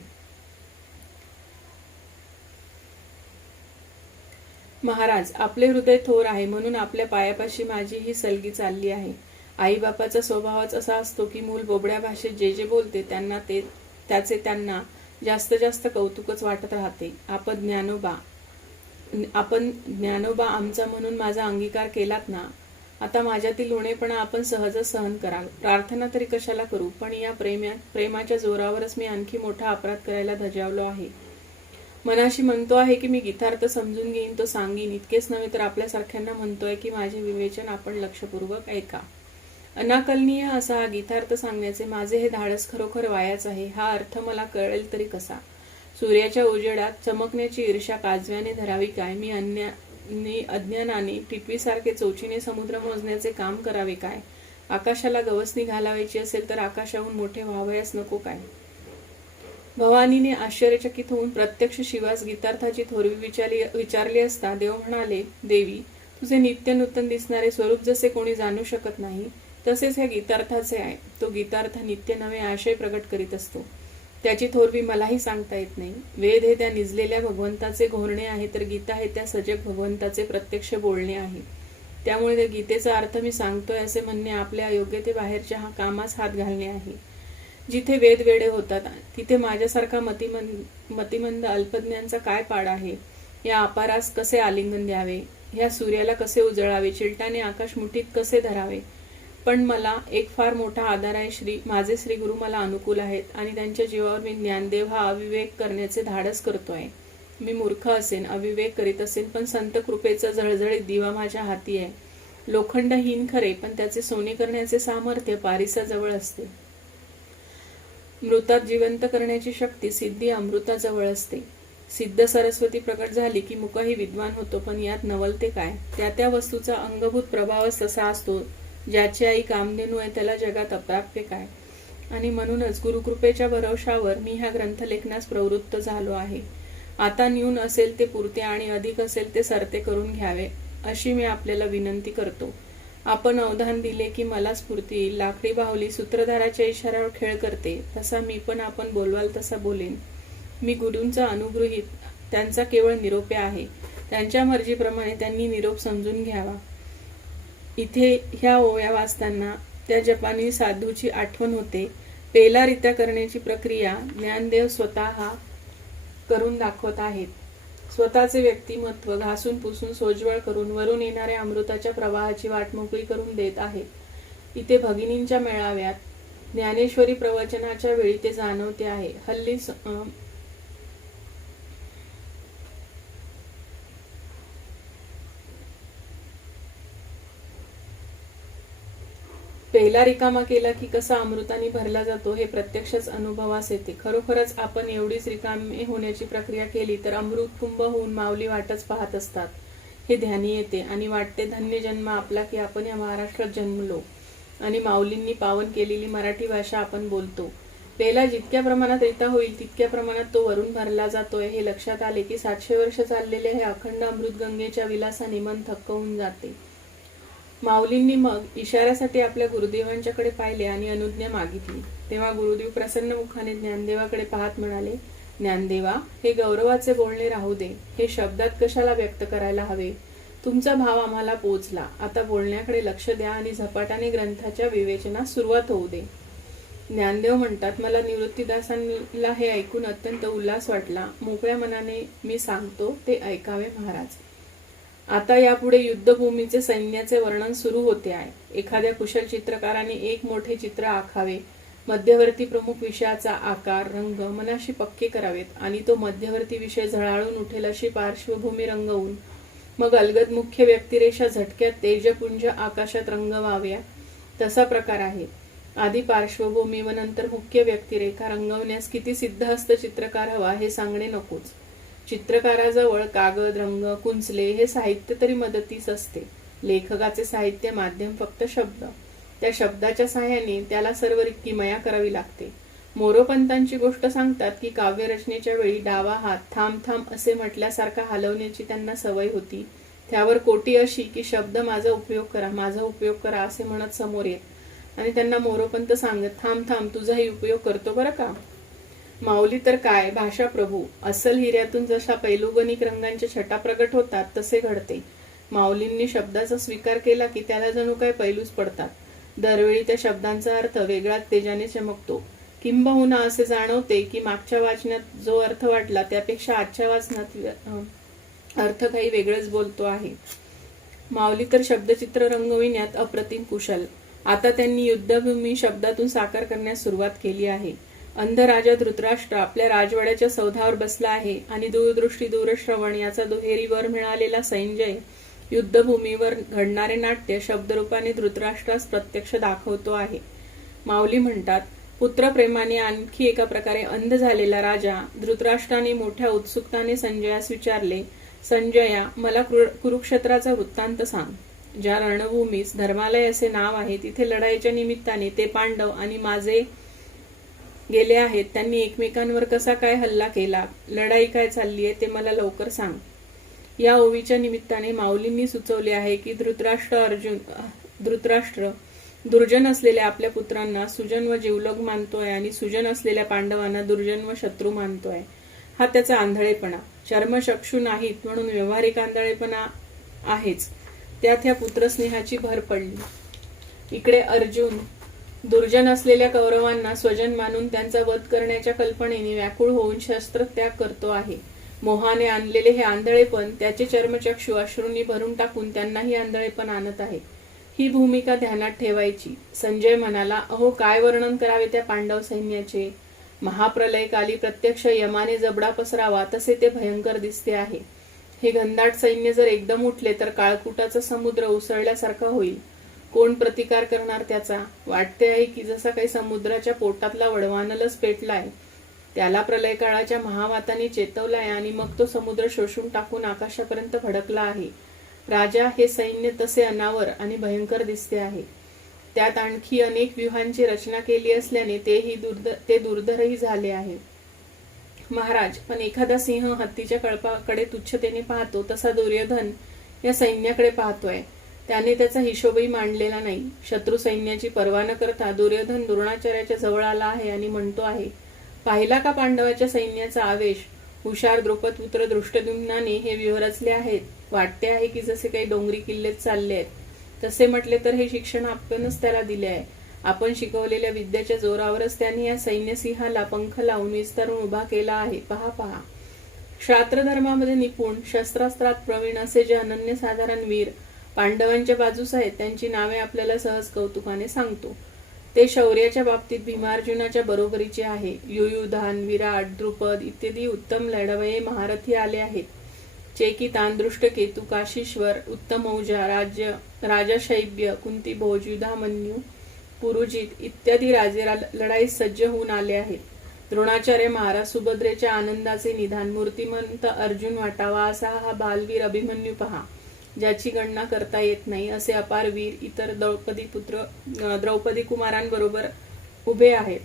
महाराज, आपले हृदय थोर आहे म्हणून आपल्या पायापाशी माझी ही सलगी चालली आहे. आईबापाचा स्वभावच असा असतो की मूल बोबड्या भाषेत जे जे बोलते त्याचे त्यांना जास्त कौतुकच वाटत राहते. आपण ज्ञानोबा आमचा म्हणून माझा अंगीकार केलात ना. आता माझ्यातील लोणेपणा आपण सहजच सहन कराल. प्रार्थना तरी कशाला करू, पण या प्रेमाच्या जोरावरच मी आणखी मोठा अपराध करायला धजावलो आहे. मनाशी म्हणतो आहे की मी गीतार्थ समजून घेईन, तो सांगीन. इतकेच नव्हे तर आपल्यासारख्यांना म्हणतोय की माझे विवेचन आपण लक्षपूर्वक ऐका. अनाकलनीय असा हा गीतार्थ सांगण्याचे माझे हे धाडस खरोखर वायाच आहे. हा अर्थ मला कळेल तरी कसा? सूर्याच्या उजेडात चमकण्याची ईर्ष्या काजव्याने धरावी काय? मी अज्ञानाने टिटवीसारखे चोचीने समुद्र मोजण्याचे काम करावे काय? आकाशाला गवसणी घालावायची असेल तर आकाशाहून मोठे व्हावयास नको काय? भवानीने आश्चर्यचकित होऊन प्रत्यक्ष शिवास गीतार्थाची थोरवी विचारली असता देव म्हणाले, देवी, तुझे नित्य नूतन दिसणारे स्वरूप जसे कोणी जाणू शकत नाही तसेच ह्या गीतार्थाचे आहे. तो गीतार्थ नित्य नवे आशय प्रगट करीत असतो. त्याची थोरवी मलाही सांगता येत नाही. वेद हे त्या निजलेल्या भगवंताचे घोरणे आहे, तर गीता हे त्या सजग भगवंताचे प्रत्यक्ष बोलणे आहे. त्यामुळे त्या गीतेचा अर्थ मी सांगतोय असे म्हणणे आपल्या अयोग्यते बाहेरच्या कामास हात घालणे आहे. जिथे वेद वेडे होतात तिथे माझ्यासारखा मतिमंद अल्पज्ञांचा काय पाड आहे? या अपारास कसे आलिंगन द्यावे, ह्या सूर्याला कसे उजळावे, चिलटाने आकाश मुठीत कसे धरावे. पण मला एक फार मोठा आधार आहे. माझे श्री गुरु मला अनुकूल आहेत आणि त्यांच्या जीवावर मी ज्ञानदेव हा अविवेक करण्याचे धाडस करतोय. मी मूर्ख असेन, अविवेक करीत असेन, पण संत कृपेचा झळझळीत दिवा माझ्या हाती आहे. लोखंडहीन खरे, पण त्याचे सोने करण्याचे सामर्थ्य पारिसाजवळ असते. मृतात जिवंत करण्याची शक्ती सिद्धी अमृताजवळ असते. सिद्ध सरस्वती प्रकट झाली की मुकही विद्वान होतो, पण यात नवलते काय. त्या त्या वस्तूचा अंगभूत प्रभावच तसा असतो. ज्याची आई कामधेनू आहे त्याला जगात अप्राप्य काय. आणि म्हणूनच गुरुकृपेच्या भरवशावर मी ह्या ग्रंथलेखनास प्रवृत्त झालो आहे. आता न्यून असेल ते पुरते आणि अधिक असेल ते सरते करून घ्यावे, अशी मी आपल्याला विनंती करतो. आपण अवधान दिले की मला स्फूर्ती येईल. लाकडी बाहुली सूत्रधाराच्या इशाऱ्यावर खेळ करते, तसा मी पण आपण बोलवाल तसा बोलेन. मी गुरूंचा अनुगृहीत, त्यांचा केवळ निरोप आहे. त्यांच्या मर्जीप्रमाणे त्यांनी निरोप समजून घ्यावा. इथे ह्या ओव्या वाचताना त्या जपानी साधूची आठवण होते. पेलारित्या करण्याची प्रक्रिया ज्ञानदेव स्वतः करून दाखवत आहेत. स्वतःचे व्यक्तिमत्व घासून पुसून सोज्वळ करून वरून येणाऱ्या अमृताच्या प्रवाहाची वाट मोकळी करून देत आहेत. इथे भगिनींच्या मेळाव्यात ज्ञानेश्वरी प्रवचनाच्या वेळी ते जाणवते आहे. हल्ली पेला रिकामा केला की कसा अमृताने भरला जातो हे प्रत्यक्षच अनुभवास येते. खरोखरच आपण एवढीच रिकामे होण्याची प्रक्रिया केली तर अमृत कुंभ होऊन माऊली वाटच पाहत असतात हे ध्यानी येते आणि वाटते धन्य जन्म आपला की आपण या महाराष्ट्रात जन्मलो आणि माऊलींनी पावन केलेली मराठी भाषा आपण बोलतो. पेला जितक्या प्रमाणात रिता होईल तितक्या प्रमाणात तो वरून भरला जातोय हे लक्षात आले की 700 वर्ष चाललेले हे अखंड अमृत गंगेच्या विलासाने मन थक्क होऊन जाते. माऊलींनी मग इशाऱ्यासाठी आपल्या गुरुदेवांच्याकडे पाहिले आणि अनुज्ञा मागितली. तेव्हा गुरुदेव प्रसन्न मुखाने ज्ञानदेवाकडे पाहत म्हणाले, ज्ञानदेवा, हे गौरवाचे बोलणे राहू दे. हे शब्दात कशाला व्यक्त करायला हवे. तुमचा भाव आम्हाला पोचला. आता बोलण्याकडे लक्ष द्या आणि झपाट्याने ग्रंथाच्या विवेचनास सुरुवात होऊ दे. ज्ञानदेव म्हणतात, मला निवृत्तीदासांना हे ऐकून अत्यंत उल्हास वाटला. मोकळ्या मनाने मी सांगतो ते ऐकावे महाराज. आता यापुढे युद्धभूमीचे सैन्याचे वर्णन सुरू होते आहे. एखाद्या कुशल चित्रकाराने एक मोठे चित्र आखावे. मध्यवर्ती प्रमुख विषयाचा आकार, रंग मनाशी पक्के करावेत आणि तो मध्यवर्ती विषय झळाळून उठेल अशी पार्श्वभूमी रंगवून मग अलगद मुख्य व्यक्तिरेषा झटक्यात तेजपुंज आकाशात रंगवाव्या, तसा प्रकार आहे. आधी पार्श्वभूमी व नंतर मुख्य व्यक्तिरेखा रंगवण्यास किती सिद्धहस्त चित्रकार हवा हे सांगणे नकोच. चित्रकाराजवळ कागद, रंग, कुंचले हे साहित्य तरी मदतीस असते. लेखकाचे साहित्य माध्यम फक्त शब्द. त्या शब्दाच्या साह्याने त्याला सर्व किमया करावी लागते. मोरोपंतांची गोष्ट सांगतात की काव्यरचनेच्या वेळी डावा हात थांब थांब असे म्हटल्यासारखा हलवण्याची त्यांना सवय होती. त्यावर कोटी अशी की शब्द माझा उपयोग करा, माझा उपयोग करा असे म्हणत समोर येत आणि त्यांना मोरोपंत सांगत, थांब थांब तुझाही उपयोग करतो बरं का. माऊली तर काय, भाषा प्रभू. अस्सल हिऱ्यातून जशा पैलुगणिक रंगांच्या छटा प्रगट होतात तसे घडते. माऊलींनी शब्दाचा स्वीकार केला की त्याला जणू काय पैलूच पडतात. दरवेळी त्या शब्दांचा अर्थ वेगळाच तेजाने चमकतो. किंबहुना असे जाणवते की मागच्या वाचनात जो अर्थ वाटला त्यापेक्षा आजच्या वाचनात अर्थ काही वेगळेच बोलतो आहे. माऊली तर शब्दचित्र रंगविण्यात अप्रतिम कुशल. आता त्यांनी युद्धभूमी शब्दातून साकार करण्यास सुरुवात केली आहे. अंध राजा धृतराष्ट्र आपल्या राजवाड्याच्या सौधावर बसला आहे आणि दूरदृष्टी दूरश्रवण याचा दुहेरीवर मिळालेला संजय युद्धभूमीवर घडणारे नाट्य शब्दरूपाने धृतराष्ट्रास प्रत्यक्ष दाखवतो आहे. माऊली म्हणतात, पुत्रप्रेमाने आणखी एका प्रकारे अंध झालेला राजा धृतराष्ट्राने मोठ्या उत्सुकताने संजयास विचारले, संजया, मला कुरुक्षेत्राचा वृत्तांत सांग. ज्या रणभूमीस धर्मालय असे नाव आहे तिथे लढाईच्या निमित्ताने ते पांडव आणि माझे गेले आहेत. त्यांनी एकमेकांवर कसा काय हल्ला केला, लढाई काय चालली आहे ते मला लवकर सांग. या ओवीच्या निमित्ताने माऊलींनी सुचवले आहे की धृतराष्ट्र दुर्जन असलेल्या आपल्या पुत्रांना सुजन व जीवलग मानतोय आणि सुजन असलेल्या पांडवांना दुर्जन व शत्रू मानतोय. हा त्याचा आंधळेपणा. चर्मचक्षू नाहीत म्हणून व्यवहारिक आंधळेपणा आहेच. त्यात ह्या पुत्रस्नेहाची भर पडली. इकडे अर्जुन दुर्जन असलेल्या कौरवांना स्वजन मानून त्यांचा वध करण्याच्या कल्पनेने व्याकुळ होऊन शस्त्रत्याग करतो आहे. मोहाने आणलेले हे आंधळेपण त्याचे चर्मचक्षु अश्रूंनी भरून टाकून त्यांनाही आंधळेपण आणत आहे. ही भूमिका ध्यानात ठेवायची. संजय म्हणाला, अहो काय वर्णन करावे त्या पांडव सैन्याचे. महाप्रलयकाली प्रत्यक्ष यमाने जबडा पसरावा तसे ते भयंकर दिसते आहे. हे घनदाट सैन्य जर एकदम उठले तर काळकुटाचा समुद्र उसळल्यासारखा होईल. कोण प्रतिकार करणार त्याचा. वाटते आहे की जसा काही समुद्राच्या पोटातला वडवानलच पेटलाय. त्याला प्रलय काळाच्या महावाताने चेतवलाय आणि मग तो समुद्र शोषून टाकून आकाशापर्यंत भडकला आहे. राजा, हे सैन्य तसे अनावर आणि भयंकर दिसते आहे. त्यात आणखी अनेक व्यूहांची रचना केली असल्याने ते दुर्धरही झाले आहे. महाराज, पण एखादा सिंह हत्तीच्या कळपाकडे तुच्छतेने पाहतो तसा दुर्योधन या सैन्याकडे पाहतोय. त्याने त्याचा हिशोबही मांडलेला नाही. शत्रू सैन्याची पर्वा न करता दुर्योधन द्रोणाचार्याच्या जवळ आला आहे आणि म्हणतो आहे, पाहिला का पांडवाच्या सैन्याचा आवेश. हुशार द्रुपदपुत्र दृष्टद्युम्नाने हे व्यूह रचले आहेत. वाटते आहे की जसे काही डोंगरी किल्लेच चालले आहेत. तसे म्हटले तर हे शिक्षण आपणच त्याला दिले आहे. आपण शिकवलेल्या विद्येच्या जोरावरच त्यांनी या सैन्यसिंहाला पंख लावून विस्तारून उभा केला आहे. पहा. क्षात्रधर्मामध्ये निपुण, शस्त्रास्त्रात प्रवीण असे जे अनन्यसाधारण वीर पांडवांच्या बाजूस आहेत त्यांची नावे आपल्याला सहज कौतुकाने सांगतो. ते शौर्याच्या बाबतीत भीमार्जुनाच्या बरोबरीचे आहे. युयुधान, विराट, द्रुपद इत्यादी उत्तम लढवये महारथी आले आहेत. चेकितान, दृष्टकेतू, काशीश्वर, उत्तमौजा, राजा शैब्य, कुंतीभोज, युधामन्यू, पुरुजित इत्यादी राजे लढाईस सज्ज होऊन आले आहेत. द्रोणाचार्य महाराज सुभद्रेच्या आनंदाचे निधान, मूर्तिमंत अर्जुन वाटावा असा हा बालवीर अभिमन्यू पहा, ज्याची गणना करता येत नाही असे अपार वीर इतर द्रौपदी कुमारांबरोबर उभे आहेत.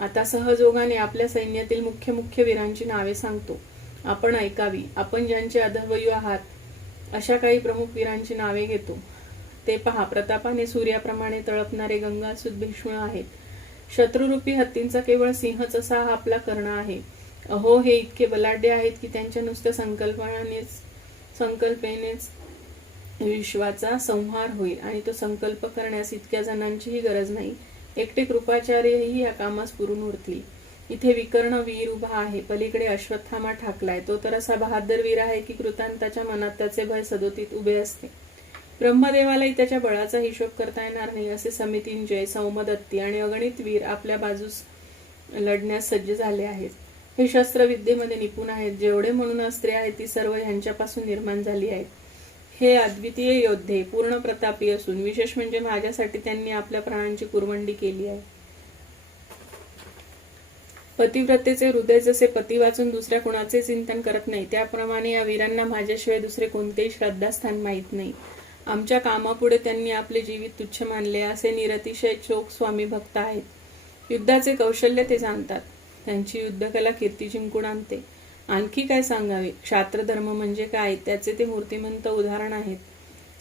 आता सहजोगाने आपल्या सैन्यातील मुख्य वीरांची नावे सांगतो. आपण ऐकावी. आपण ज्यांचे अधर्वयू आहात अशा काही प्रमुख वीरांची नावे घेतो. ते पहा. प्रतापाने सूर्याप्रमाणे तळपणारे गंगासुत भीष्म आहेत. शत्रुरूपी हत्तींचा केवळ सिंहच असा हा आपला कर्ण आहे. अहो, हे इतके बलाढ्य आहेत की त्यांच्या नुसत्या संकल्पेनेच विश्वाचा संहार होईल आणि तो संकल्प करण्यास इतक्या जणांचीही गरज नाही. एकटे कृपाचार्यही या कामास पुरून उरतील. इथे विकर्ण वीर उभा आहे. पलीकडे अश्वत्थामा ठाकलाय. तो तर असा बहादर वीर आहे की कृतांताच्या मनात त्याचे भय सदोतीत उभे असते. ब्रह्मदेवालाही त्याच्या बळाचा हिशोब करता येणार नाही असे समितिंजय, सौमदत्ती आणि अगणित वीर आपल्या बाजूस लढण्यास सज्ज झाले आहेत. हे शस्त्रविद्येमध्ये निपुण आहेत. जेवढे म्हणून अस्त्रे आहेत ती सर्व ह्यांच्यापासून निर्माण झाली आहेत. हे अद्वितीय योद्धे पूर्ण प्रतापी असून विशेष म्हणजे माझ्यासाठी त्यांनी आपल्या प्राणांची कुरवंडी केली आहे. पतिव्रतेचे हृदय जसे पती वाचून दुसऱ्या कुणाचे चिंतन करत नाही त्याप्रमाणे या वीरांना माझ्याशिवाय दुसरे कोणतेही श्रद्धास्थान माहीत नाही. आमच्या कामापुढे त्यांनी आपले जीवित तुच्छ मानले असे निरतिशय चोख स्वामी भक्त आहेत. युद्धाचे कौशल्य ते जाणतात. त्यांची युद्धकला कीर्ती जिंकून आणते. आणखी काय सांगावे. क्षात्रधर्म म्हणजे काय त्याचे ते मूर्तिमंत उदाहरण आहेत.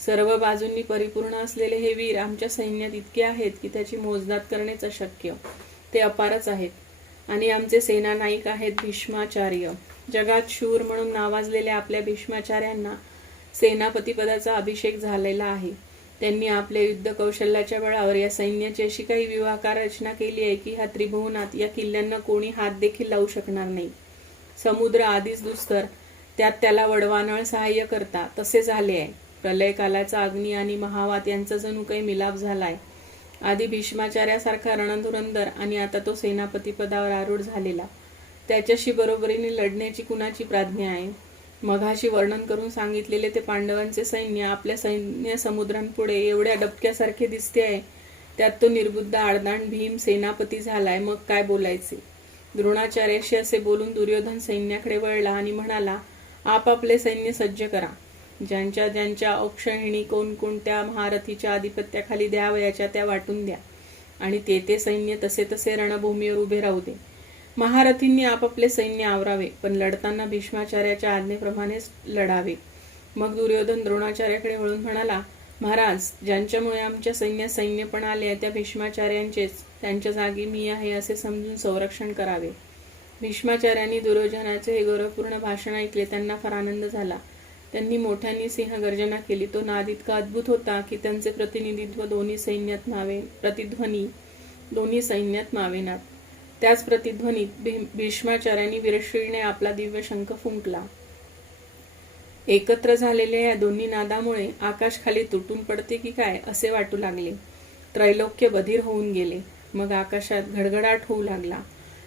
सर्व बाजूंनी परिपूर्ण असलेले हे वीर आमच्या सैन्यात इतके आहेत की त्याची मोजदाद करणेच अशक्य. ते अपारच आहेत. आणि आमचे सेनानायक आहेत भीष्माचार्य. जगात शूर म्हणून नावाजलेल्या आपल्या भीष्माचार्यांना सेनापतीपदाचा अभिषेक झालेला आहे. त्यांनी आपल्या युद्ध कौशल्याच्या बळावर या सैन्याची अशी काही विवाहकार रचना केली आहे की ह्या त्रिभुवनात या किल्ल्यांना कोणी हात देखील लावू शकणार नाही. समुद्र आधीच दुस्तर, त्यात त्याला वडवानळ सहाय्य करता तसे झाले आहे. प्रलय कालाचा अग्नी आणि महावात यांचा जणू काही मिलाप झालाय. आधी भीष्माचार्यासारखा रणधुरंदर आणि आता तो सेनापती पदावर आरूढ झालेला. त्याच्याशी बरोबरीने लढण्याची कुणाची प्राज्ञा आहे. मघाशी वर्णन करून सांगितलेले ते पांडवांचे सैन्य आपल्या सैन्य समुद्रांपुढे एवढ्या डबक्यासारखे दिसते आहे. त्यात तो निर्बुद्ध आडदांड भीम सेनापती झालाय. मग काय बोलायचे. द्रोणाचार्याशी असे बोलून दुर्योधन सैन्याकडे वळला आणि म्हणाला, आपापले सैन्य सज्ज करा. ज्यांच्या ज्यांच्या औक्षहिणी कोणकोणत्या महारथीच्या आधिपत्याखाली द्यावयाच्या त्या वाटून द्या आणि ते सैन्य तसे रणभूमीवर उभे राहू दे. महारथींनी आपापले सैन्य आवरावे पण लढताना भीष्माचार्याच्या आज्ञेप्रमाणेच लढावे. मग दुर्योधन द्रोणाचार्याकडे वळून म्हणाला, महाराज, ज्यांच्यामुळे आमच्या सैन्य पण आले त्या भीष्माचार्यांचेच, त्यांच्या जागी मी आहे असे समजून संरक्षण करावे. भीष्माचार्यांनी दुर्योधनाचे हे गौरवपूर्ण भाषण ऐकले. त्यांना फार आनंद झाला. त्यांनी मोठ्यांनी सिंहगर्जना केली. तो नाद इतका अद्भुत होता की त्यांचे प्रतिध्वनी दोन्ही सैन्यात मावेनात. त्याच प्रतिध्वनीत भीष्माचार्यांनी वीरश्रीने आपला दिव्य शंख फुंकला. एकत्र झालेल्या या दोन्ही नादामुळे आकाश खाली तुटून पडते की काय असे वाटू लागले. त्रैलोक्य बधीर होऊन गेले. मग आकाशात घडघडाट होऊ लागला.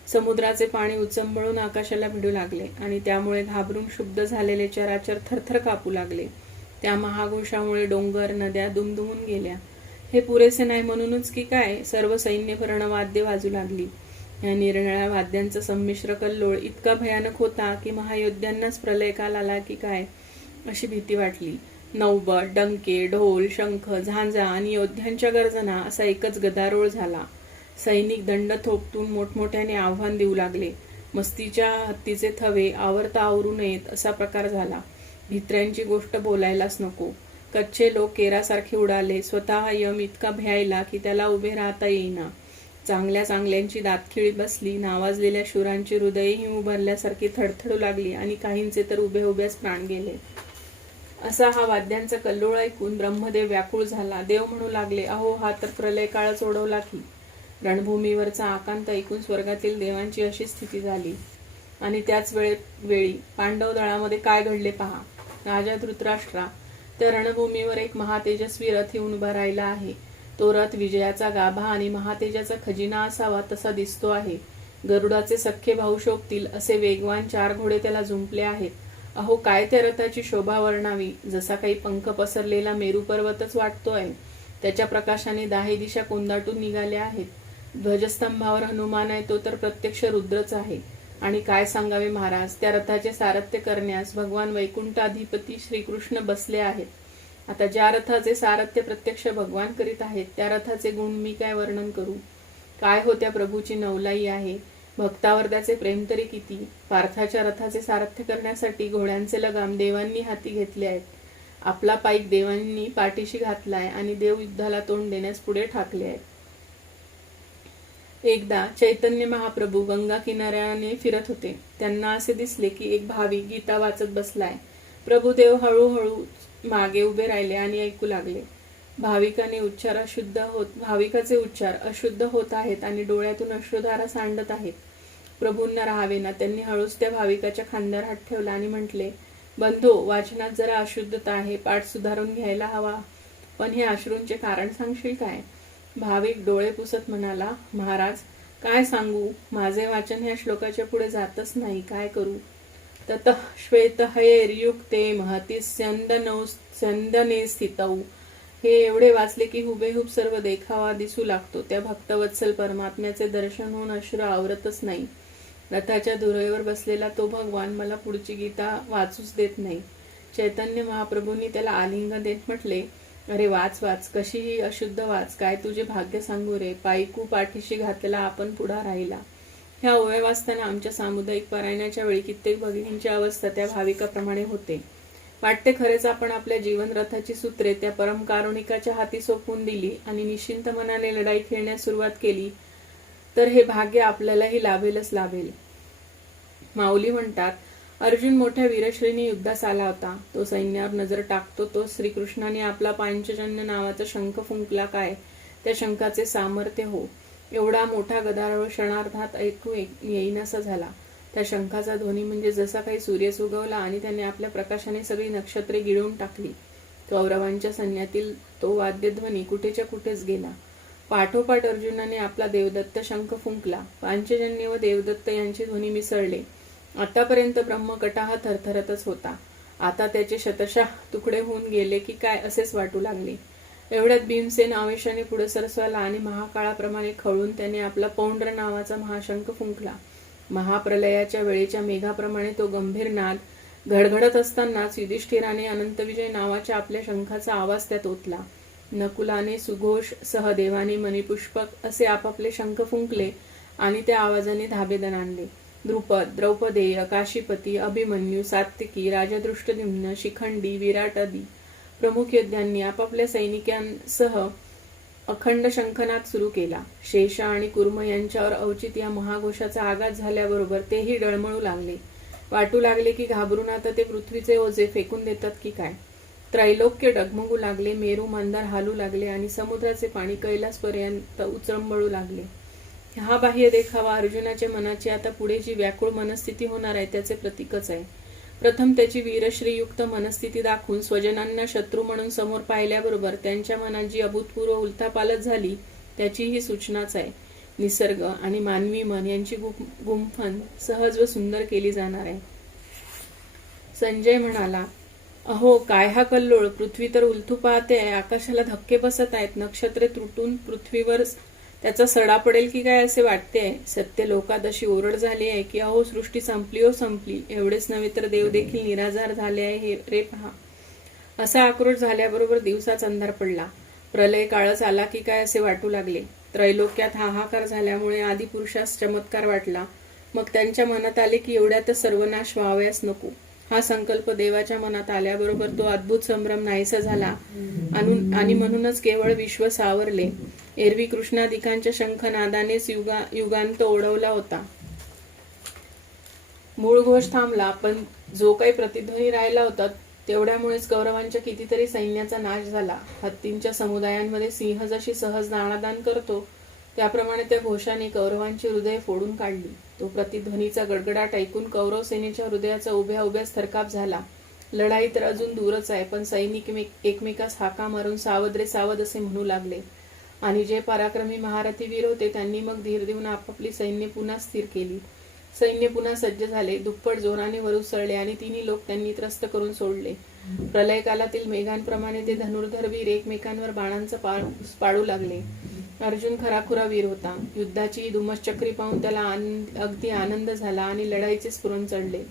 समुद्राचे पाणी उचंबळून आकाशाला भिडू लागले आणि त्यामुळे घाबरून क्षुब्ध झालेले चराचर थरथर कापू लागले. त्या महाघोषामुळे डोंगर नद्या दुमदुमून गेल्या. हे पुरेसे नाही म्हणूनच की काय सर्व सैन्य रणवाद्ये वाजू लागली. या निरनिळ्या वाद्यांचा संमिश्र कल्लोळ इतका भयानक होता की महायोद्ध्यांनाच प्रलय काल आला की काय अशी भीती वाटली. नौबत, डंके, ढोल, शंख, झांजा आणि योद्ध्यांच्या गर्जना असा एकच गदारोळ झाला. सैनिक दंड थोपटून मोठमोठ्याने आव्हान देऊ लागले. मस्तीच्या हत्तीचे थवे आवर्ता आवरू नयेत असा प्रकार झाला. भित्र्यांची गोष्ट बोलायलाच नको. कच्चे लोक केरासारखे उडाले. स्वतः यम इतका भ्यायला की त्याला उभे राहता येईना. चांगल्या चांगल्यांची दातखिळी बसली. नावाजलेल्या शूरांची हृदयही उभारल्यासारखी थडथडू लागली आणि काहींचे तर उभे उभ्याच प्राण गेले. असा हा वाद्यांचा कल्लोळ ऐकून ब्रह्मदेव व्याकुळ झाला. देव म्हणू लागले, अहो हा तर प्रलय काळच ओढवला की. रणभूमीवरचा आकांत ऐकून स्वर्गातील देवांची अशी स्थिती झाली. आणि त्याच वेळी पांडव दळामध्ये काय घडले पहा. राजा धृतराष्ट्रा, त्या रणभूमीवर एक महातेजस्वी रथ येऊन उभा राहिला आहे. तो रथ विजयाचा गाभा आणि महातेजाचा खजिना असावा तसा दिसतो आहे. गरुडाचे सख्खे भाऊ शोभतील असे वेगवान 4 घोडे त्याला झुंपले आहेत. अहो काय त्या रथाची शोभा वर्णावी. जसा काही पंख पसरलेला मेरू पर्वतच वाटतोय. त्याच्या प्रकाशाने 10 दिशा कोंदाटून निघाल्या आहेत. ध्वजस्तंभावर हनुमान आहे, तो तर प्रत्यक्ष रुद्रच आहे. आणि काय सांगावे महाराज, त्या रथाचे सारथ्य करण्यास भगवान वैकुंठाधिपती श्रीकृष्ण बसले आहेत. आता ज्या रथाचे सारथ्य प्रत्यक्ष भगवान करीत आहेत त्या रथाचे गुण मी काय वर्णन करू. काय हो त्या प्रभूची नवलाई आहे. भक्तावर त्याचे प्रेम तरी किती. पार्थाच्या रथाचे सारथ्य करण्यासाठी घोड्यांचे लगाम देवांनी हाती घेतले आहेत. आपला पाईक देवांनी पाठीशी घातलाय आणि देव युद्धाला तोंड देण्यास पुढे ठाकले आहेत. एकदा चैतन्य महाप्रभू गंगा किनाऱ्याने फिरत होते. त्यांना असे दिसले की एक भाविक गीता वाचत बसलाय. प्रभुदेव हळूहळू मागे उभे राहिले आणि ऐकू लागले. भाविकाचे उच्चार अशुद्ध होत आहेत आणि डोळ्यातून अश्रुधारा सांडत आहेत. प्रभूंना राहावे ना. त्यांनी हळूच त्या भाविकाच्या खांद्यावर हात ठेवला आणि म्हटले, बंधो, वाचनात जरा अशुद्धता आहे. पाठ सुधारून घ्यायला हवा. पण हे अश्रूंचे कारण सांगशील काय. भाविक डोळे पुसत म्हणाला, महाराज काय सांगू. माझे वाचन ह्या श्लोकाच्या पुढे जातच नाही. काय करू. ततः श्वेतहयैर्युक्ते महती स्यंदने स्थितौ. हे एवढे वाचले की हुबेहूब सर्व देखावा दिसू लागतो. त्या भक्तवत्सल परमात्म्याचे दर्शन होऊन अश्रू आवरतच नाही. रथाच्या धुरेवर बसलेला तो भगवान मला पुढची गीता वाचूच देत नाही. चैतन्य महाप्रभूंनी त्याला आलिंगन देत म्हटले, अरे वाच वाच, कशीही अशुद्ध वाच. काय तुझे भाग्य सांगू रे. पायकू पाठीशी घातलेला आपण पुढा राहिला. ह्या ओव्या वाचताना आमच्या सामुदायिक पारायणाच्या वेळी कित्येक भगिनींची अवस्था त्या भाविकाप्रमाणे होते. वाटते खरेच आपण आपल्या जीवन रथाची सूत्रे त्या परमकारुणिकाच्या हाती सोपवून दिली आणि निश्चिंत मनाने लढाई खेळण्यास सुरुवात केली तर हे भाग्य आपल्यालाही लाभेलच लाभेल. माऊली म्हणतात, अर्जुन मोठ्या वीरश्रीने युद्धास आला होता. तो सैन्यावर नजर टाकतो तो श्रीकृष्णाने आपला पांचजन्य नावाचा शंख फुंकला. काय त्या शंखाचे सामर्थ्य हो. एवढा मोठा गदारोळ क्षणार्धात ऐकू येईनासा झाला. त्या शंखाचा ध्वनी म्हणजे जसा काही सूर्यच उगवला आणि त्याने आपल्या प्रकाशाने सगळी नक्षत्रे गिळून टाकली. कौरवांच्या सैन्यातील तो वाद्यध्वनी कुठेच्या कुठेच गेला. पाठोपाठ अर्जुनाने आपला देवदत्त शंख फुंकला. पांचजन्य व देवदत्त यांचे ध्वनी मिसळले. आतापर्यंत ब्रह्मकटाह थरथरतच होता. आता त्याचे शतशः तुकडे होऊन गेले की काय असेच वाटू लागले. एवढ्यात भीमसेन आवेशाने पुढे सरसवला आणि महाकाळाप्रमाणे खवळून त्याने आपला पौंड्र नावाचा महाशंख फुंकला. महाप्रलयाच्या वेळेच्या मेघाप्रमाणे तो गंभीर नाद घडघडत असतानाच युधिष्ठिराने अनंतविजय नावाच्या आपल्या शंखाचा आवाज त्यात ओतला. नकुलाने सुघोष, सहदेवाने मणिपुष्पक असे आपापले शंख फुंकले आणि त्या आवाजाने धाबे दणाणले. द्रुपद, द्रौपदेय, काशीपती, अभिमन्यू, सात्विकी, राजा दृष्टद्युम्न, शिखंडी, विराटादी प्रमुख योद्ध्यांनी आपापल्या सैनिकांसह अखंड शंखनाद सुरू केला. शेष आणि कुर्म यांच्यावर अवचित या महाघोषाचा आघात झाल्याबरोबर तेही डळमळू लागले. वाटू लागले की घाबरून आता ते पृथ्वीचे ओझे फेकून देतात की काय. त्रैलोक्य डगमगू लागले. मेरू मंदार हालू लागले आणि समुद्राचे पाणी कैलासपर्यंत उचंबळू लागले. हा बाह्य देखावा अर्जुनाच्या मनाची आता पुढे जी व्याकुळ मनस्थिती होणार आहे त्याचे प्रतीकच आहे. प्रथम त्याची वीरश्रीयुक्त मनस्थिती दाखवून स्वजनांना शत्रू म्हणून समोर पाहिल्याबरोबर त्यांच्या मनात जी अभूतपूर्व उलथापालथ झाली त्याची ही सूचनाच आहे. निसर्ग आणि मानवी मन यांची गुंफण सहज व सुंदर केली जाणार आहे. संजय म्हणाला, अहो काय हा कल्लोळ, पृथ्वी तर उलथू पाहते आहे, आकाशाला धक्के बसत आहेत, नक्षत्रे तुटून पृथ्वीवर त्याचा सडा पडेल की काय असे वाटते आहे. सत्य लोकात अशी ओरड झाली आहे की अहो सृष्टी संपली हो संपली, एवढेच नव्हे तर देव देखील निराधार झाले आहे हे रे पहा. असा आक्रोश झाल्याबरोबर दिवसाच अंधार पडला. प्रलय काळच आला की काय असे वाटू लागले. त्रैलोक्यात हाहाकार झाल्यामुळे आदिपुरुषास चमत्कार वाटला. मग त्यांच्या मनात आले की एवढ्यातच सर्वनाश व्हावयास नको. हा संकल्प देवाच्या मनात आल्याबरोबर तो अद्भुत संभ्रम नाहीसा झाला आणि म्हणूनच केवळ विश्व सावरले. एरवी कृष्णादिकांच्या शंखनादानेच युगांत ओढवला होता. मूळ घोष थांबला, पण जो काही प्रतिध्वनी राहिला होता तेवढ्यामुळेच कौरवांच्या कितीतरी सैन्याचा नाश झाला. हत्तींच्या समुदायांमध्ये सिंह जशी सहज दाणादाण करतो त्याप्रमाणे त्या घोषाने कौरवांची हृदय फोडून काढली. तो प्रतिध्वनीचा गडगडाट ऐकून कौरव सेनेच्या हृदयाचा उभ्या उभ्याच थरकाप झाला. लढाई तर अजून दूरच आहे, पण सैनिक एकमेकास हाका मारून सावध रे सावध असे म्हणू लागले. आणि जे पराक्रमी महारथी वीर होते त्यांनी मग धीर देऊन आपापली सैन्य पुन्हा स्थिर केली. सैन्य पुन्हा सज्ज झाले. दुप्पट जोराने वर उसळले आणि तिन्ही लोक त्यांनी त्रस्त करून सोडले. प्रलय कालातील मेघांप्रमाणे ते धनुर्धर वीर एकमेकांवर बाणांचा पाडू लागले. अर्जुन खराखुरा वीर होता. युद्धाची धुमश्चक्री पाहून त्याला अगदी आनंद झाला आणि लढाईचे स्फुरण चढले.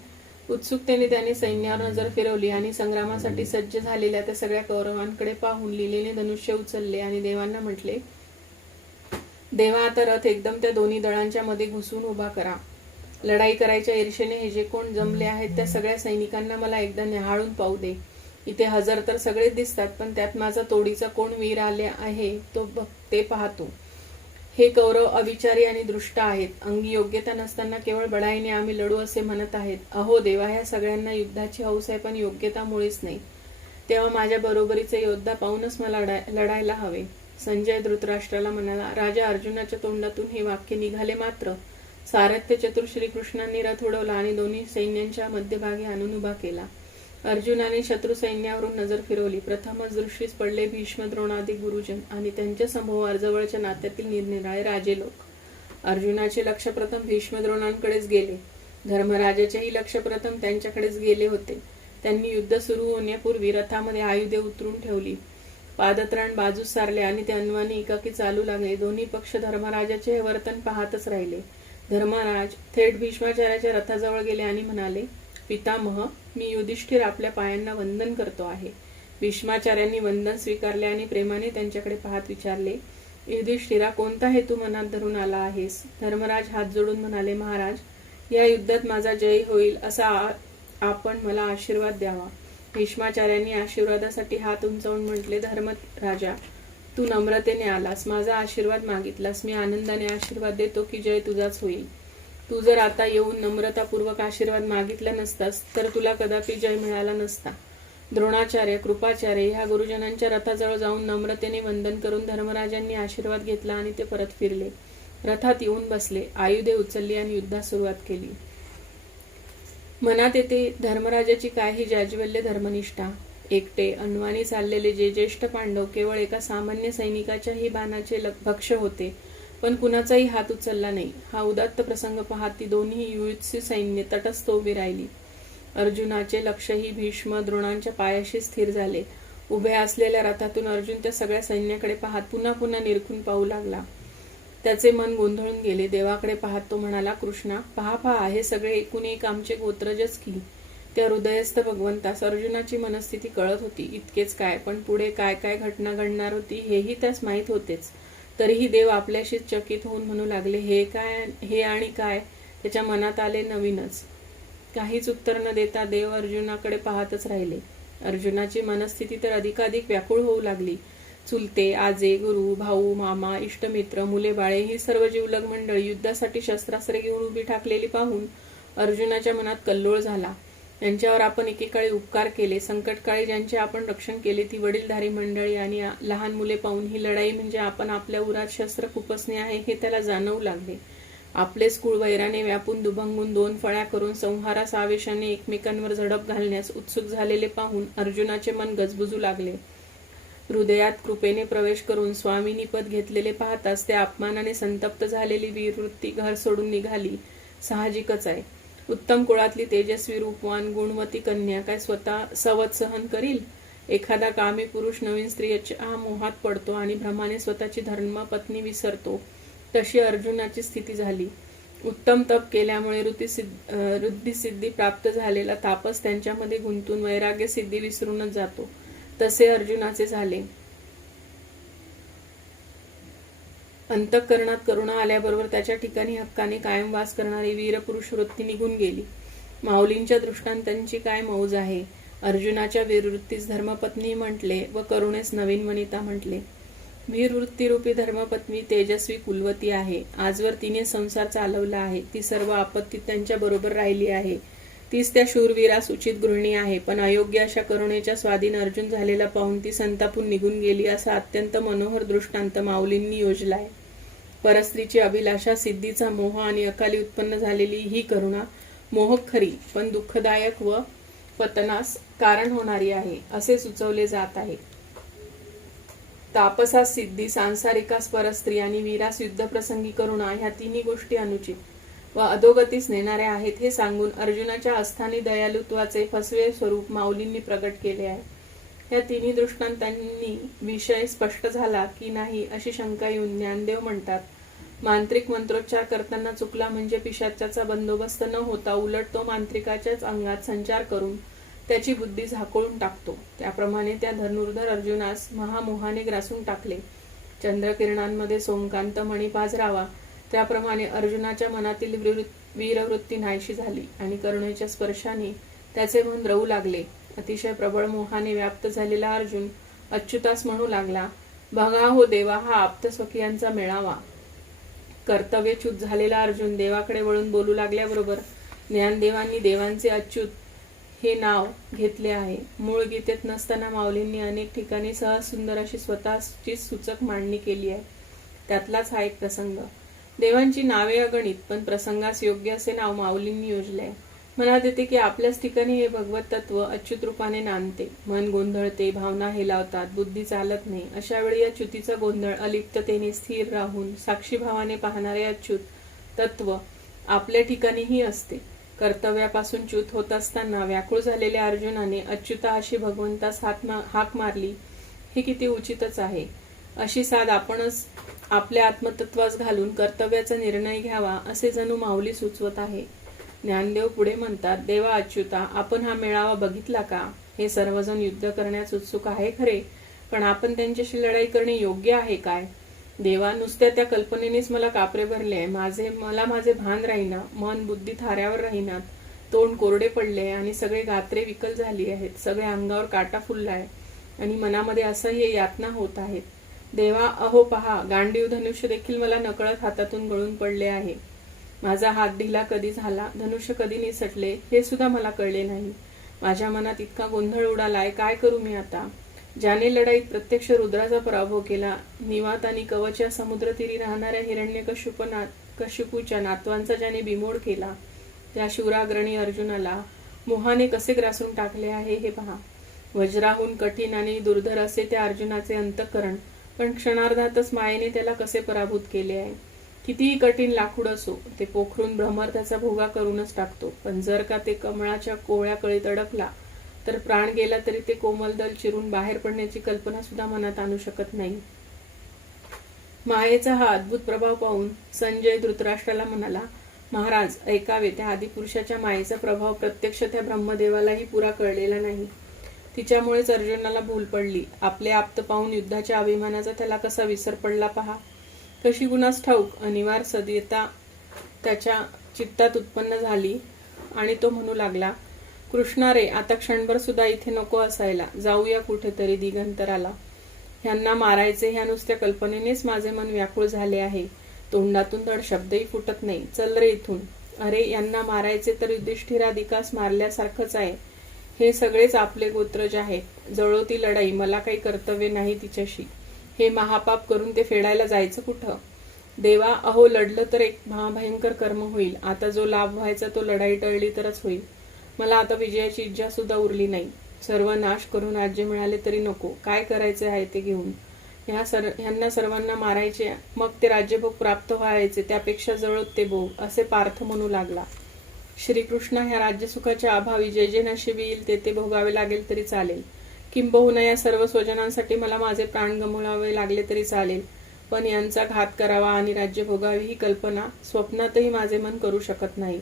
उत्सुकतेने त्याने सैन्यावर नजर फिरवली आणि संग्रामासाठी सज्ज झालेल्या त्या सगळ्या कौरवांकडे पाहून लिलेने धनुष्य उचलले आणि देवांना म्हटले, देवा आता रथ एकदम त्या दोन्ही दळांच्या मध्ये घुसून उभा करा. लढाई करायच्या ईर्षेने हे जे कोण जमले आहेत त्या सगळ्या सैनिकांना मला एकदा न्याहाळून पाहू दे. इथे हजर तर सगळेच दिसतात, पण त्यात माझा तोडीचा कोण वीर आले आहे ते पाहतो. हे कौरव अविचारी आणि दृष्ट आहेत. अंगी योग्यता नसताना केवळ बढाईने आम्ही लढू असे म्हणत आहेत. अहो देवा, ह्या सगळ्यांना युद्धाची हौस आहे, पण योग्यता मुळीच नाही. तेव्हा माझ्या बरोबरीचे योद्धा पाहूनच मला लढायला हवे. संजय धृतराष्ट्राला म्हणाला, राजा अर्जुनाच्या तोंडातून हे वाक्य निघाले मात्र सारथ्य चतुर श्रीकृष्णांनी रथ उडवला आणि दोन्ही सैन्यांच्या मध्यभागी आणून उभा केला. अर्जुनाने शत्रू सैन्यावरून नजर फिरवली. प्रथमच दृष्टीस पडले भीष्म द्रोणादी गुरुजन आणि त्यांच्या समूहावर जवळच्या नात्यातील निरनिराळे राजे लोक. अर्जुनाचे लक्ष प्रथम भीष्म द्रोणांकडेच गेले. धर्मराजाचेही लक्ष प्रथम त्यांच्याकडेच गेले होते. त्यांनी युद्ध सुरू होण्यापूर्वी रथामध्ये आयुधे उतरून ठेवली. पादत्राण बाजूस सारले आणि ते अन्वाने एकाकी चालू लागले. दोन्ही पक्ष धर्मराजाचे हे वर्तन पाहतच राहिले. धर्मराज थेट भीष्माचार्याच्या रथाजवळ गेले आणि म्हणाले, पितामह, मी युधिष्ठिर आपल्या पायांना वंदन करतो आहे. भीष्माचार्यांनी वंदन स्वीकारले आणि प्रेमाने त्यांच्याकडे पाहत विचारले, युधिष्ठिरा, कोणता हेतू मनात धरून आला आहेस? धर्मराज हात जोडून म्हणाले, महाराज, या युद्धात माझा जय होईल असा आपण मला आशीर्वाद द्यावा. भीष्माचार्यांनी आशीर्वादासाठी हात उंचावून म्हटले, धर्मराजा, तू नम्रतेने आलास, माझा आशीर्वाद मागितलास. मी आनंदाने आशीर्वाद देतो की जय तुझाच होईल. तू जर आता येऊन नम्रतापूर्वक आशीर्वाद मागितला नसतास तर तुला कदापि जय मिळाला नसता. द्रोणाचार्य, कृपाचार्य ह्या गुरुजनांच्या रथाजवळ जाऊन नम्रतेने वंदन करून धर्मराजांनी आशीर्वाद घेतला आणि ते परत फिरले. रथात येऊन बसले, आयुधे उचलली आणि युद्धास सुरुवात केली. मनात येते धर्मराजाची काय ही जाज्वल्य धर्मनिष्ठा. एकटे अन्वानी चाललेले जे ज्येष्ठ पांडव केवळ एका सामान्य सैनिकाच्याही बाणाचे भक्ष्य होते, पण कुणाचाही हात उचलला नाही. हा उदात्त प्रसंग पाहत ती दोन्ही युयुत्सु सैन्य तटस्थ उभी राहिली. अर्जुनाचे लक्षही भीष्म द्रोणांच्या पायाशी स्थिर झाले. उभ्या असलेल्या रथातून अर्जुन त्या सगळ्या सैन्याकडे पाहत पुन्हा पुन्हा निरखून पाहू लागला. त्याचे मन गोंधळून गेले. देवाकडे पाहत तो म्हणाला, कृष्णा, पहा, हे सगळे एकूण एक आमचे गोत्रजच की. त्या हृदयस्थ भगवंतास अर्जुनाची मनस्थिती कळत होती. इतकेच काय, पण पुढे काय काय घटना घडणार होती हेही त्यास माहीत होतेच. तरीही देव आपल्याशीच चकित होऊन म्हणू लागले, हे आणि काय. त्याच्या मनात आले नवीनच. काहीच उत्तर न देता देव अर्जुनाकडे पाहतच राहिले. अर्जुनाची मनस्थिती तर अधिकाधिक व्याकुळ होऊ लागली. चुलते, आजे, गुरु, भाऊ, मामा, इष्टमित्र, मुले बाळे ही सर्व जीवलग मंडळी युद्धासाठी शस्त्रास्त्रे घेऊन उभी ठाकलेली पाहून अर्जुनाच्या मनात कल्लोळ झाला. यांच्यावर आपण एकेकाळी उपकार केले, संकटकाळी ज्यांचे आपण रक्षण केले ती वडीलधारी मंडळी आणि लहान मुले पाहून ही लढाई म्हणजे आपण आपल्या उरात शस्त्र खुपसणे आहे हे त्याला जाणवू लागले. आपलेच कुळ वैराने व्यापून दुभंगून दोन फळ्या करून संहारास आवेशाने एकमेकांवर झडप घालण्यास उत्सुक झालेले पाहून अर्जुनाचे मन गजबजू लागले. हृदयात कृपेने प्रवेश करून स्वामीनी पद घेतलेले पाहताच त्या अपमानाने संतप्त झालेली वीरवृत्ती घर सोडून निघाली. साहजिकच आहे. उत्तम कुळातली तेजस्वी रूपवान गुणवती कन्या काय स्वतः सवत सहन करील? एखादा कामी पुरुष नवीन स्त्रियेच्या मोहात पडतो आणि भ्रमाने स्वतःची धर्मपत्नी विसरतो. तशी अर्जुनाची स्थिती झाली. उत्तम तप केल्यामुळे ऋद्धिसिद्धी प्राप्त झालेला तापस त्यांच्यामध्ये गुंतून वैराग्य सिद्धी विसरूनच जातो. तसे अर्जुनाचे झाले. अंतःकरणात करुणा आल्याबरोबर त्याच्या ठिकाणी हक्काने कायम वास करणारी वीरपुरुष वृत्ती निघून गेली. माऊलींच्या दृष्टांतांची काय मौज आहे. अर्जुनाच्या वीरवृत्तीस धर्मपत्नी म्हटले व करुणेस नवीन वनिता म्हटले. वीरवृत्तीरूपी धर्मपत्नी तेजस्वी कुलवती आहे. आजवर तिने संसार चालवला आहे. ती सर्व आपत्तीत त्यांच्या बरोबर राहिली आहे. तीच त्या शूरवीरास उचित गृहिणी आहे. पण अयोग्य अशा करुणेच्या स्वाधीन अर्जुन झालेला पाहून ती संतापून निघून गेली असा अत्यंत मनोहर दृष्टांत माऊलींनी योजलाय. परस्त्रीची अभिलाषा, सिद्धीचा मोह आणि अकाली उत्पन्न झालेली ही करुणा मोहक खरी पण दुःखदायक व पतनास कारण होणारी आहे असे सुचवले जात आहे. तापसास सिद्धी, सांसारिकास परस्त्री आणि वीरास युद्धप्रसंगी करुणा ह्या तिन्ही गोष्टी अनुचित व अधोगतीस नेणाऱ्या आहेत हे सांगून अर्जुनाच्या अस्थानी दयालुत्वाचे फसवे स्वरूप माऊलींनी प्रकट केले आहे. या तिन्ही दृष्टांतांनी विषय स्पष्ट झाला की नाही अशी शंका येऊन ज्ञानदेव म्हणतात, मांत्रिक मंत्रोच्चार करताना चुकला म्हणजे पिशाचाचा बंदोबस्त न होता उलट तो मांत्रिकाच्याच अंगात संचार करून त्याची बुद्धी झाकोळून टाकतो. त्याप्रमाणे त्या धनुर्धर अर्जुनास महामोहाने ग्रासून टाकले. चंद्रकिरणांमध्ये सोमकांत मणी पाझरावा त्याप्रमाणे अर्जुनाच्या मनातील वीरवृत्ती नाहीशी झाली आणि करुणेच्या स्पर्शाने त्याचे मन रवू लागले. अतिशय प्रबळ मोहाने व्याप्त झालेला अर्जुन अच्युतास म्हणू लागला, बघा हो देवा, हा आप्तस्वकीयांचा मेळावा. कर्तव्यच्युत झालेला अर्जुन देवाकडे वळून बोलू लागल्याबरोबर ज्ञानदेवांनी देवांचे अच्युत हे नाव घेतले आहे. मूळ गीतेत नसताना माऊलींनी अनेक ठिकाणी सहज सुंदर अशी स्वतःची सूचक मांडणी केली आहे. त्यातलाच हा एक प्रसंग. देवांची नावे अगणित पण प्रसंगास योग्य असे नाव माऊलींनी योजले आहे. मनात येते की आपल्याच ठिकाणी हे भगवत तत्व अच्युत रूपाने नांदते. मन गोंधळते, भावना हेलावतात, बुद्धी चालत नाही. अशा वेळी या च्युतीचा गोंधळ अलिप्ततेने स्थिर राहून साक्षीभावाने पाहणारे अच्युत तत्व आपल्या ठिकाणीही असते. कर्तव्यापासून च्युत होत असताना व्याकुळ झालेल्या अर्जुनाने अच्युता अशी भगवंतास हाक मारली हे किती उचितच आहे. अशी साध आपणच आपल्या आत्मतत्वास घालून कर्तव्याचा निर्णय घ्यावा असे जणू माऊली सुचवत आहे. ज्ञानदेव पुढे म्हणतात, देवा अच्युता, आपण हा मेळावा बघितला का? हे सर्वजण युद्ध करण्यास उत्सुक आहे खरे, पण आपण त्यांच्याशी लढाई करणे योग्य आहे काय? देवा, नुसत्या त्या कल्पनेनेच मला कापरे भरले आहे. मला माझे भान राहीना, मन बुद्धी थाऱ्यावर राहीनात, तोंड कोरडे पडले आणि सगळे गात्रे विकल झाली आहेत. सगळे अंगावर काटा फुललाय आणि मनामध्ये असह्य यातना होत आहेत. देवा, अहो पहा, गांडीव धनुष्य देखील मला नकळत हातातून गळून पडले आहे. माझा हात ढिला कधी झाला, धनुष्य कधी निसटले हे सुद्धा मला कळले नाही. माझ्या मनात इतका गोंधळ उडालाय, काय करू मी आता? ज्याने लढाईत प्रत्यक्ष रुद्राचा पराभव केला, निवात आणि कवच्या समुद्रतीरी राहणाऱ्या हिरण्यकशिपूच्या नातवांचा ज्याने बिमोड केला, त्या शूराग्रणी अर्जुनाला मोहाने कसे ग्रासून टाकले आहे हे पहा. वज्राहून कठीण आणि दुर्धर असे त्या अर्जुनाचे अंतःकरण, पण क्षणार्धातच मायेने त्याला कसे पराभूत केले आहे. कितीही कठीण लाकूड असो, ते पोखरून भ्रमर त्याचा भोगा करूनच टाकतो. पण जर का ते कमळाच्या कोवळ्या कळीत अडकला तर प्राण गेला तरी ते कोमल दल चिरून बाहेर पडण्याची कल्पना सुद्धा मनात आणू शकत नाही. मायेचा हा अद्भुत प्रभाव पाहून संजय धृतराष्ट्राला म्हणाला, महाराज ऐकावे, त्या आदिपुरुषाच्या मायेचा प्रभाव प्रत्यक्ष त्या ब्रह्मदेवालाही पुरा कळलेला नाही. तिच्यामुळेच अर्जुनाला भूल पडली. आपले आप्त पाहून युद्धाच्या अभिमानाचा त्याला कसा विसर पडला पहा. कशी गुणास ठाऊक अनिवार्य सदियता त्याच्या चित्तात उत्पन्न झाली आणि तो म्हणू लागला, कृष्णा रे, आता क्षणभर सुद्धा इथे नको असायला, जाऊया कुठेतरी दिगंतराला. ह्यांना मारायचे ह्या नुसत्या कल्पनेनेच माझे मन व्याकुळ झाले आहे. तोंडातून धड शब्दही फुटत नाही. चल रे इथून. अरे यांना मारायचे तर युधिष्ठिराधिकास मारल्यासारखंच आहे. हे सगळेच आपले गोत्रज आहेत. जळो ती लढाई, मला काही कर्तव्य नाही तिच्याशी. हे महापाप करून ते फेडायला जायचं कुठं? देवा, अहो लढलं तर एक महाभयंकर कर्म होईल. आता जो लाभ व्हायचा तो लढाई टळली तरच होईल. मला आता विजयाची इच्छा सुद्धा उरली नाही. सर्व नाश करून राज्य मिळाले तरी नको. काय करायचे आहे ते घेऊन. ह्यांना सर्वांना मारायचे, मग ते राज्यभोग प्राप्त व्हायचे, त्यापेक्षा जळोत ते भोग, असे पार्थ म्हणू लागला. श्रीकृष्ण, ह्या राज्यसुखाच्या अभावी जे जे नशिबी येईल ते ते भोगावे लागेल तरी चालेल. किंबहुना या सर्व स्वजनांसाठी मला माझे प्राण गमवावे लागले तरी चालेल. पण यांचा घात करावा आणि राज्य भोगावे ही कल्पना स्वप्नातही माझे मन करू शकत नाही.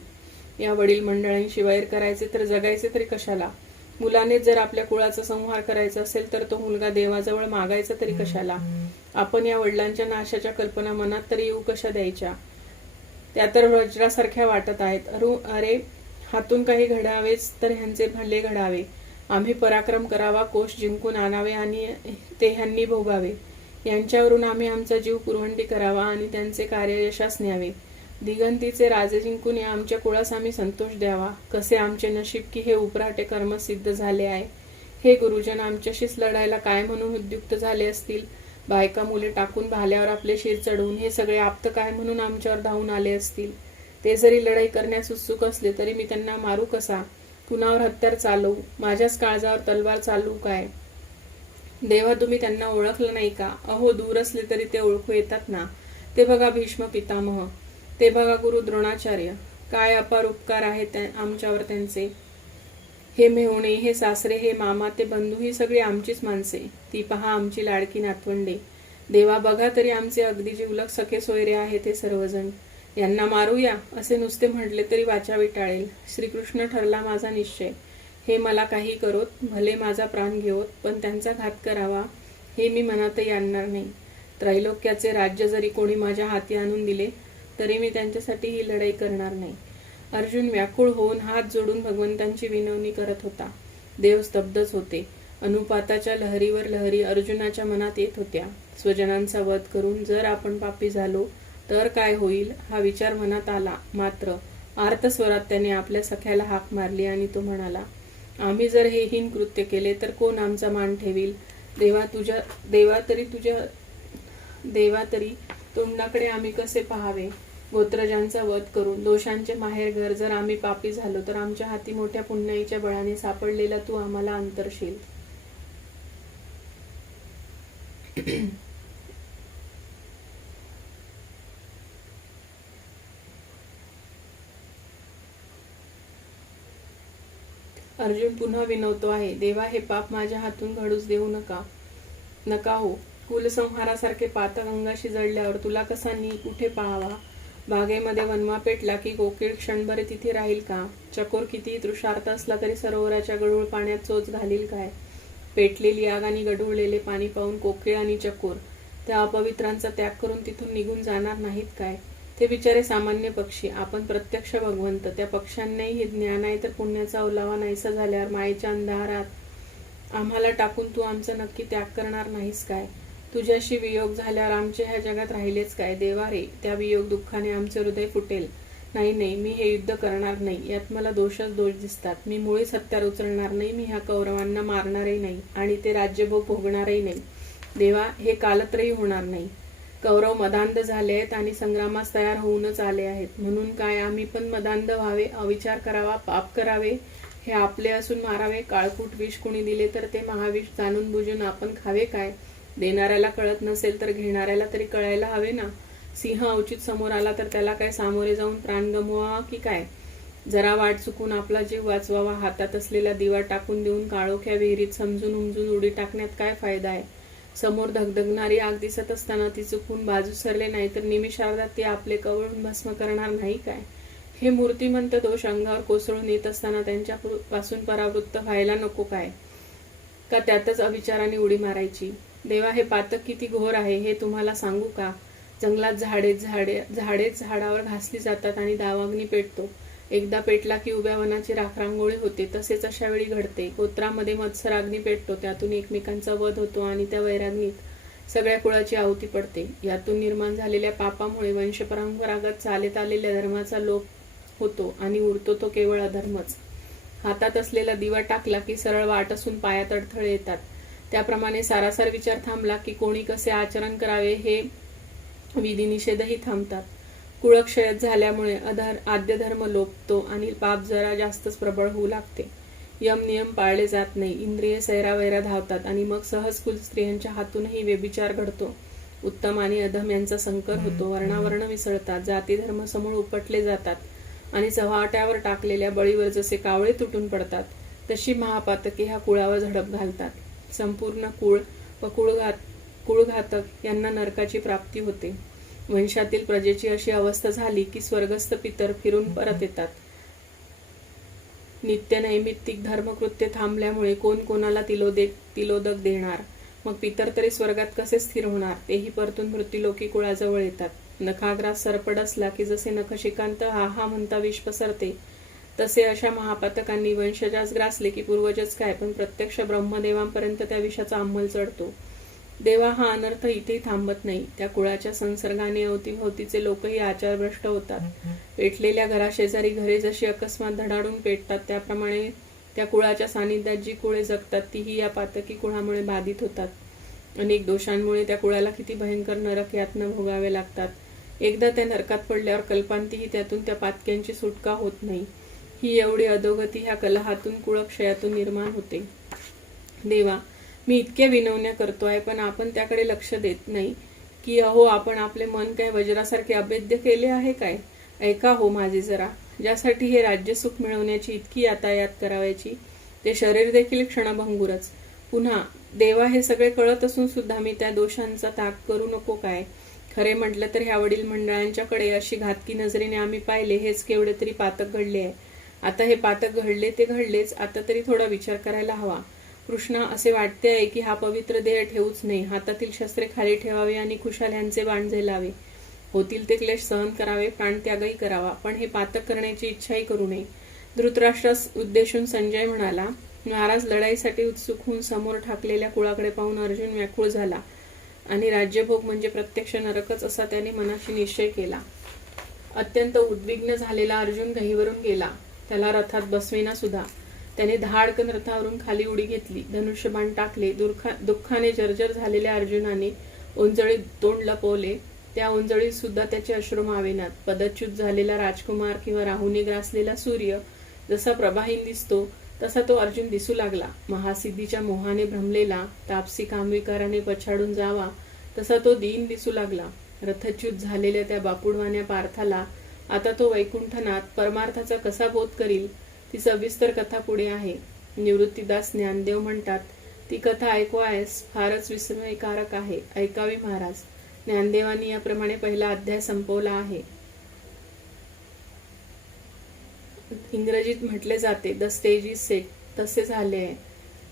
या वडील मंडळींशी वैर करायचे तर जगायचे तरी कशाला? मुलाने जर आपल्या कुळाचा संहार करायचा असेल तर तो मुलगा देवाजवळ मागायचा तरी कशाला? आपण या वडिलांच्या नाशाच्या कल्पना मनात तरी येऊ कशा द्यायच्या? त्या तर वज्रासारख्या वाटत आहेत. अरे हातून काही घडावेच तर ह्यांचे भले घडावे. आम्ही पराक्रम करावा, कोश जिंकून आणावे आणि ते ह्यांनी भोगावे. यांच्यावरून आम्ही आमचा जीव कुरवंडी करावा आणि त्यांचे कार्य यशास न्यावे. दिगंतीचे राजे जिंकून या आमच्या कुळास आम्ही संतोष द्यावा. कसे आमचे नशीब की हे उपराटे कर्म सिद्ध झाले आहे. हे गुरुजन, आमच्याशीच लढायला काय म्हणून उद्युक्त झाले असतील? बायका मुले टाकून भाल्यावर आपले शिर चढवून हे सगळे आप्त काय म्हणून आमच्यावर धावून आले असतील? ते जरी लढाई करण्यास उत्सुक असले तरी मी त्यांना मारू कसा? कुणावर हत्यार चालवू? माझ्याच काळजावर तलवार चालवू काय? देवा, तुम्ही त्यांना ओळखलं नाही का? अहो दूर असले तरी ते ओळखू येतात ना. ते बघा भीष्म पितामह, ते बघा गुरु द्रोणाचार्य. काय अपार उपकार आहेत आमच्यावर त्यांचे. हे मेहुणे, हे सासरे, हे मामा, ते बंधू, ही सगळी आमचीच माणसे. ती पहा आमची लाडकी नातवंडे. देवा, बघा तरी आमचे अगदी जिवलग सखे सोयरे आहेत हे सर्वजण. यांना मारूया असे नुसते म्हटले तरी वाचा विटाळेल. श्रीकृष्ण, ठरला माझा निश्चय. हे मला काही करोत, भले माझा प्राण घेवोत, पण त्यांचा घात करावा हे मी मनातही आणणार नाही. त्रैलोक्याचे राज्य जरी कोणी माझ्या हाती आणून दिले तरी मी त्यांच्यासाठी ही लढाई करणार नाही. अर्जुन व्याकुळ होऊन हात जोडून भगवंतांची विनवणी करत होता. देव स्तब्धच होते. अनुपाताच्या लहरीवर लहरी अर्जुनाच्या मनात येत होत्या. स्वजनांचा वध करून जर आपण पापी झालो तर काय होईल हा विचार मनात आला. मात्र आर्तस्वरात त्याने आपल्या सख्याला हाक मारली आणि तो म्हणाला, आम्ही जर हे हीन कृत्य केले तर कोण आमचा मान ठेवील? देवा तरी तोंडाकडे आम्ही कसे पाहावे? गोत्रजांचा वध करून दोषांचे माहेर घर जर आम्ही पापी झालो तर आमच्या हाती मोठ्या पुण्याईच्या बळाने सापडलेला तू आम्हाला अंतरशील. अर्जुन पुन्हा विनवतो आहे, देवा, हे पाप माझ्या हातून घडूच देऊ नका हो. कुलसंहारासारखे पातक अंगाशी जडल्यावर तुला कसा कुठे पाहावा? बागेमध्ये वनवा पेटला की कोकिळ क्षणभर तिथे राहील का? चकोर कितीही तृषार्थ असला तरी सरोवराच्या गढूळ पाण्यात चोच घालील काय? पेटलेली आग आणि गढूळलेले पाणी पाहून कोकिळ आणि चकोर त्या अपवित्रांचा त्याग करून तिथून निघून जाणार नाहीत काय? ते बिचारे सामान्य पक्षी, आपण प्रत्यक्ष भगवंत. त्या पक्ष्यांनाही हे ज्ञान आहे तर पुण्याचा ओलावा नाहीसा झाल्यावर मायेच्या अंधारात आम्हाला टाकून तू आमचा नक्की त्याग करणार नाहीस काय? तुझ्याशी वियोग झाल्यावर आमचे ह्या जगात राहिलेच काय? देवा रे, त्या वियोग दुःखाने आमचे हृदय फुटेल. नाही, मी हे युद्ध करणार नाही. यात मला दोषच दोष दिसतात. मी मुळीच हत्यार उचलणार नाही. मी ह्या कौरवांना मारणारही नाही आणि ते राज्यभोग भोगणारही नाही. देवा, हे कालत्रही होणार नाही. कौरव मदांध झाले आहेत आणि संग्रामास तयार होऊनच आले आहेत. म्हणून काय आम्ही पण मदांध व्हावे, अविचार करावा, पाप करावे? हे आपले असून मारावे? काळकूट विष कुणी दिले तर ते महाविष जाणून बुजून आपण खावे काय? देणाऱ्याला कळत नसेल तर घेणाऱ्याला तरी कळायला हवे ना. सिंह अवचित समोर आला तर त्याला काय सामोरे जाऊन प्राण गमवावा की काय? जरा वाट चुकून आपला जीव वाचवावा, हातात असलेला दिवा टाकून देऊन काळोख्या विहिरीत समजून उमजून उडी टाकण्यात काय फायदा आहे? समोर धगधगणारी आग दिसत असताना ती चुकून बाजू सरले नाही तर निमिषार्धात ती आपले कवळून भस्म करणार नाही काय? हे मूर्तिमंत दोष अंगावर कोसळून येत असताना त्यांच्यापासून परावृत्त व्हायला नको काय? का त्यातच अविचाराने उडी मारायची? देवा, हे पातक किती घोर आहे हे तुम्हाला सांगू का? जंगलात झाडेच झाडावर घासली जातात आणि दावाग्नी पेटतो. एकदा पेटला की उभ्या वनाची राखरांगोळी होते. तसेच अशा वेळी घडते. गोत्रामध्ये मत्सर अग्नी पेटतो, त्यातून एकमेकांचा वध होतो आणि त्या वैराग्नीत सगळ्या कुळाची आहुती पडते. यातून निर्माण झालेल्या पापामुळे वंशपरंपरागत चालत आलेल्या धर्माचा लोप होतो आणि उरतो तो केवळ अधर्मच. हातात असलेला दिवा टाकला की सरळ वाट असून पायात अडथळे येतात. त्याप्रमाणे सारासार विचार थांबला की कोणी कसे आचरण करावे हे विधिनिषेधही थांबतात. कुळक्षयच झाल्यामुळे आद्य धर्म लोपतो आणि पाप जरा जास्तच प्रबळ होऊ लागते. यम नियम पाळले जात नाही, इंद्रिय सैरावैरा धावतात आणि मग सहज कुल स्त्रियांच्या हातूनही व्यभिचार घडतो. उत्तम आणि अधम यांचा संकर होतो, वर्णावर्ण मिसळतात, जाती धर्म समूळ उपटले जातात आणि चव्हाट्यावर टाकलेल्या बळीवर जसे कावळे तुटून पडतात तशी महापातके ह्या कुळावर झडप घालतात. संपूर्ण कुळ व कुळघातक यांना नरकाची प्राप्ती होते. वंशातील प्रजेची अशी अवस्था झाली की स्वर्गस्थ पितर फिरून परत येतात. नित्य नैमित्तिक धर्मकृत्य थांबल्यामुळे कोण कोणाला तिलोदक देणार? मग पितर तरी स्वर्गात कसे स्थिर होणार? तेही परतून मृत्युलोकी कुळाजवळ येतात. नखाग्रास सरपड असला की जसे नखशिकांत हा हा म्हणता विष पसरते, तसे अशा महापातकांनी वंशजास ग्रासले की पूर्वजच काय पण प्रत्यक्ष ब्रह्मदेवांपर्यंत त्या विषाचा अंमल चढतो. देवा हा अनर्थ इथेही थांबत नाही. त्या कुळाच्या संसर्गाने अवतीभोवतीचे लोकही आचारभ्रष्ट होतात. पेटलेल्या घराशेजारी घरे जशी अकस्मात धडाडून पेटतात त्याप्रमाणे त्या कुळाच्या सानिध्यात जी कुळे जगतात तीही या पातकी कुळामुळे बाधित होतात. अनेक दोषांमुळे त्या कुळाला किती भयंकर नरक यातना भोगावे लागतात. एकदा त्या नरकात पडल्यावर कल्पांतीही त्यातून त्या पातक्यांची सुटका होत नाही. ही एवढी अधोगती ह्या कलहातून कुळक्षयातून निर्माण होते. देवा, मी इतक्या विनवण्या करतोय पण आपण त्याकडे लक्ष देत नाही की अहो आपण आपले मन काय वज्रासारखे अभेद्य केले आहे काय? ऐका हो माझे जरा. ज्यासाठी हे राज्यसुख मिळवण्याची इतकी यातायात करावायची ते शरीर देखील क्षणभंगुरच. पुन्हा देवा हे सगळे कळत असून सुद्धा मी त्या दोषांचा ताक करू नको काय? खरे म्हटलं तर ह्या वडील मंडळांच्याकडे अशी घातकी नजरेने आम्ही पाहिले हेच केवढे तरी पातक घडले आहे. आता हे पातक घडले ते घडलेच, आता तरी थोडा विचार करायला हवा. कृष्णा, असे वाटते आहे की हा पवित्र देह ठेवूच नाही, हातातील शस्त्रे खाली ठेवावे आणि खुशाल ह्यांचे बाण झेलावे. होतील ते क्लेश सहन करावे, प्राणत्यागही करावा, पण हे पातक करण्याची इच्छाही करू नये. धृतराष्ट्रास उद्देशून संजय म्हणाला. महाराज लढाईसाठी उत्सुक होऊन समोर ठाकलेल्या कुळाकडे पाहून अर्जुन व्याकुळ झाला आणि राज्यभोग म्हणजे प्रत्यक्ष नरकच असा त्याने मनाशी निश्चय केला. अत्यंत उद्विग्न झालेला अर्जुन घाईवरून गेला. त्याला रथात बसविना सुद्धा. त्याने धाडकन रथावरून खाली उडी घेतली, धनुष्यबाण टाकले. दुःखाने जर्जर झालेल्या अर्जुनाने ओंजळीत तोंड लपवले. त्या ओंजळीत सुद्धा त्याचे अश्रू मावेनात. पदच्युत झालेला राजकुमार किंवा राहूने ग्रासलेला सूर्य जसा प्रभाहीन दिसतो तसा तो अर्जुन दिसू लागला. महासिद्धीच्या मोहाने भ्रमलेला, तापसी कामविकाराने पछाडून जावा तसा तो दीन दिसू लागला. रथच्युत झालेल्या त्या बापुडवान्या पार्थाला आता तो वैकुंठनाथ परमार्थाचा कसा बोध करील ती सविस्तर कथा पुढे आहे. निवृत्तीदास ज्ञानदेव म्हणतात, ती कथा ऐकवायस फारच विस्मयकारक आहे, ऐकावी महाराज. ज्ञानदेवांनी याप्रमाणे पहिला अध्याय संपवला आहे. इंग्रजीत म्हटले जाते द स्टेज इज सेट, तसे झाले आहे.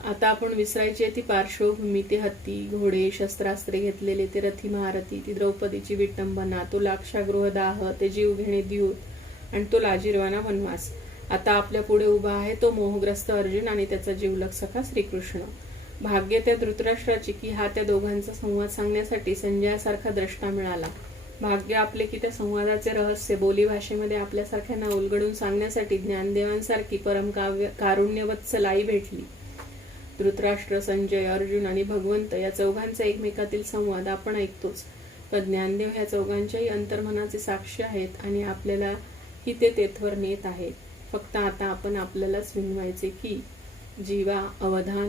आता आपण विसरायची ती पार्श्वभूमी, ते हत्ती घोडे शस्त्रास्त्रे घेतलेले ते रथी महारथी, ती द्रौपदीची विटंबना, तो लाक्षागृहदाह, ते जीव घेणे द्यूत आणि तो लाजिरवाना वनवास. आता आपल्या पुढे उभा आहे तो मोहग्रस्त अर्जुन आणि त्याचा जीवलग सखा श्रीकृष्ण. भाग्य त्या धृतराष्ट्राची की हा त्या दोघांचा संवाद सांगण्यासाठी संजयासारखा द्रष्टा मिळाला. भाग्य आपले की त्या संवादाचे रहस्य बोलीभाषेमध्ये आपल्यासारख्यांना उलगडून सांगण्यासाठी ज्ञानदेवांसारखी परम कारुण्यवत्सल आई भेटली. धृतराष्ट्र, संजय, अर्जुन आणि भगवंत या चौघांचा एकमेकातील संवाद आपण ऐकतोच, पण ज्ञानदेव ह्या चौघांच्याही अंतर्मनाचे साक्षी आहेत आणि आपल्याला ही ते तेथवर नेत आहेत. फक्त आता आपण आपल्यालाच विनवायचे की जीवा, अवधान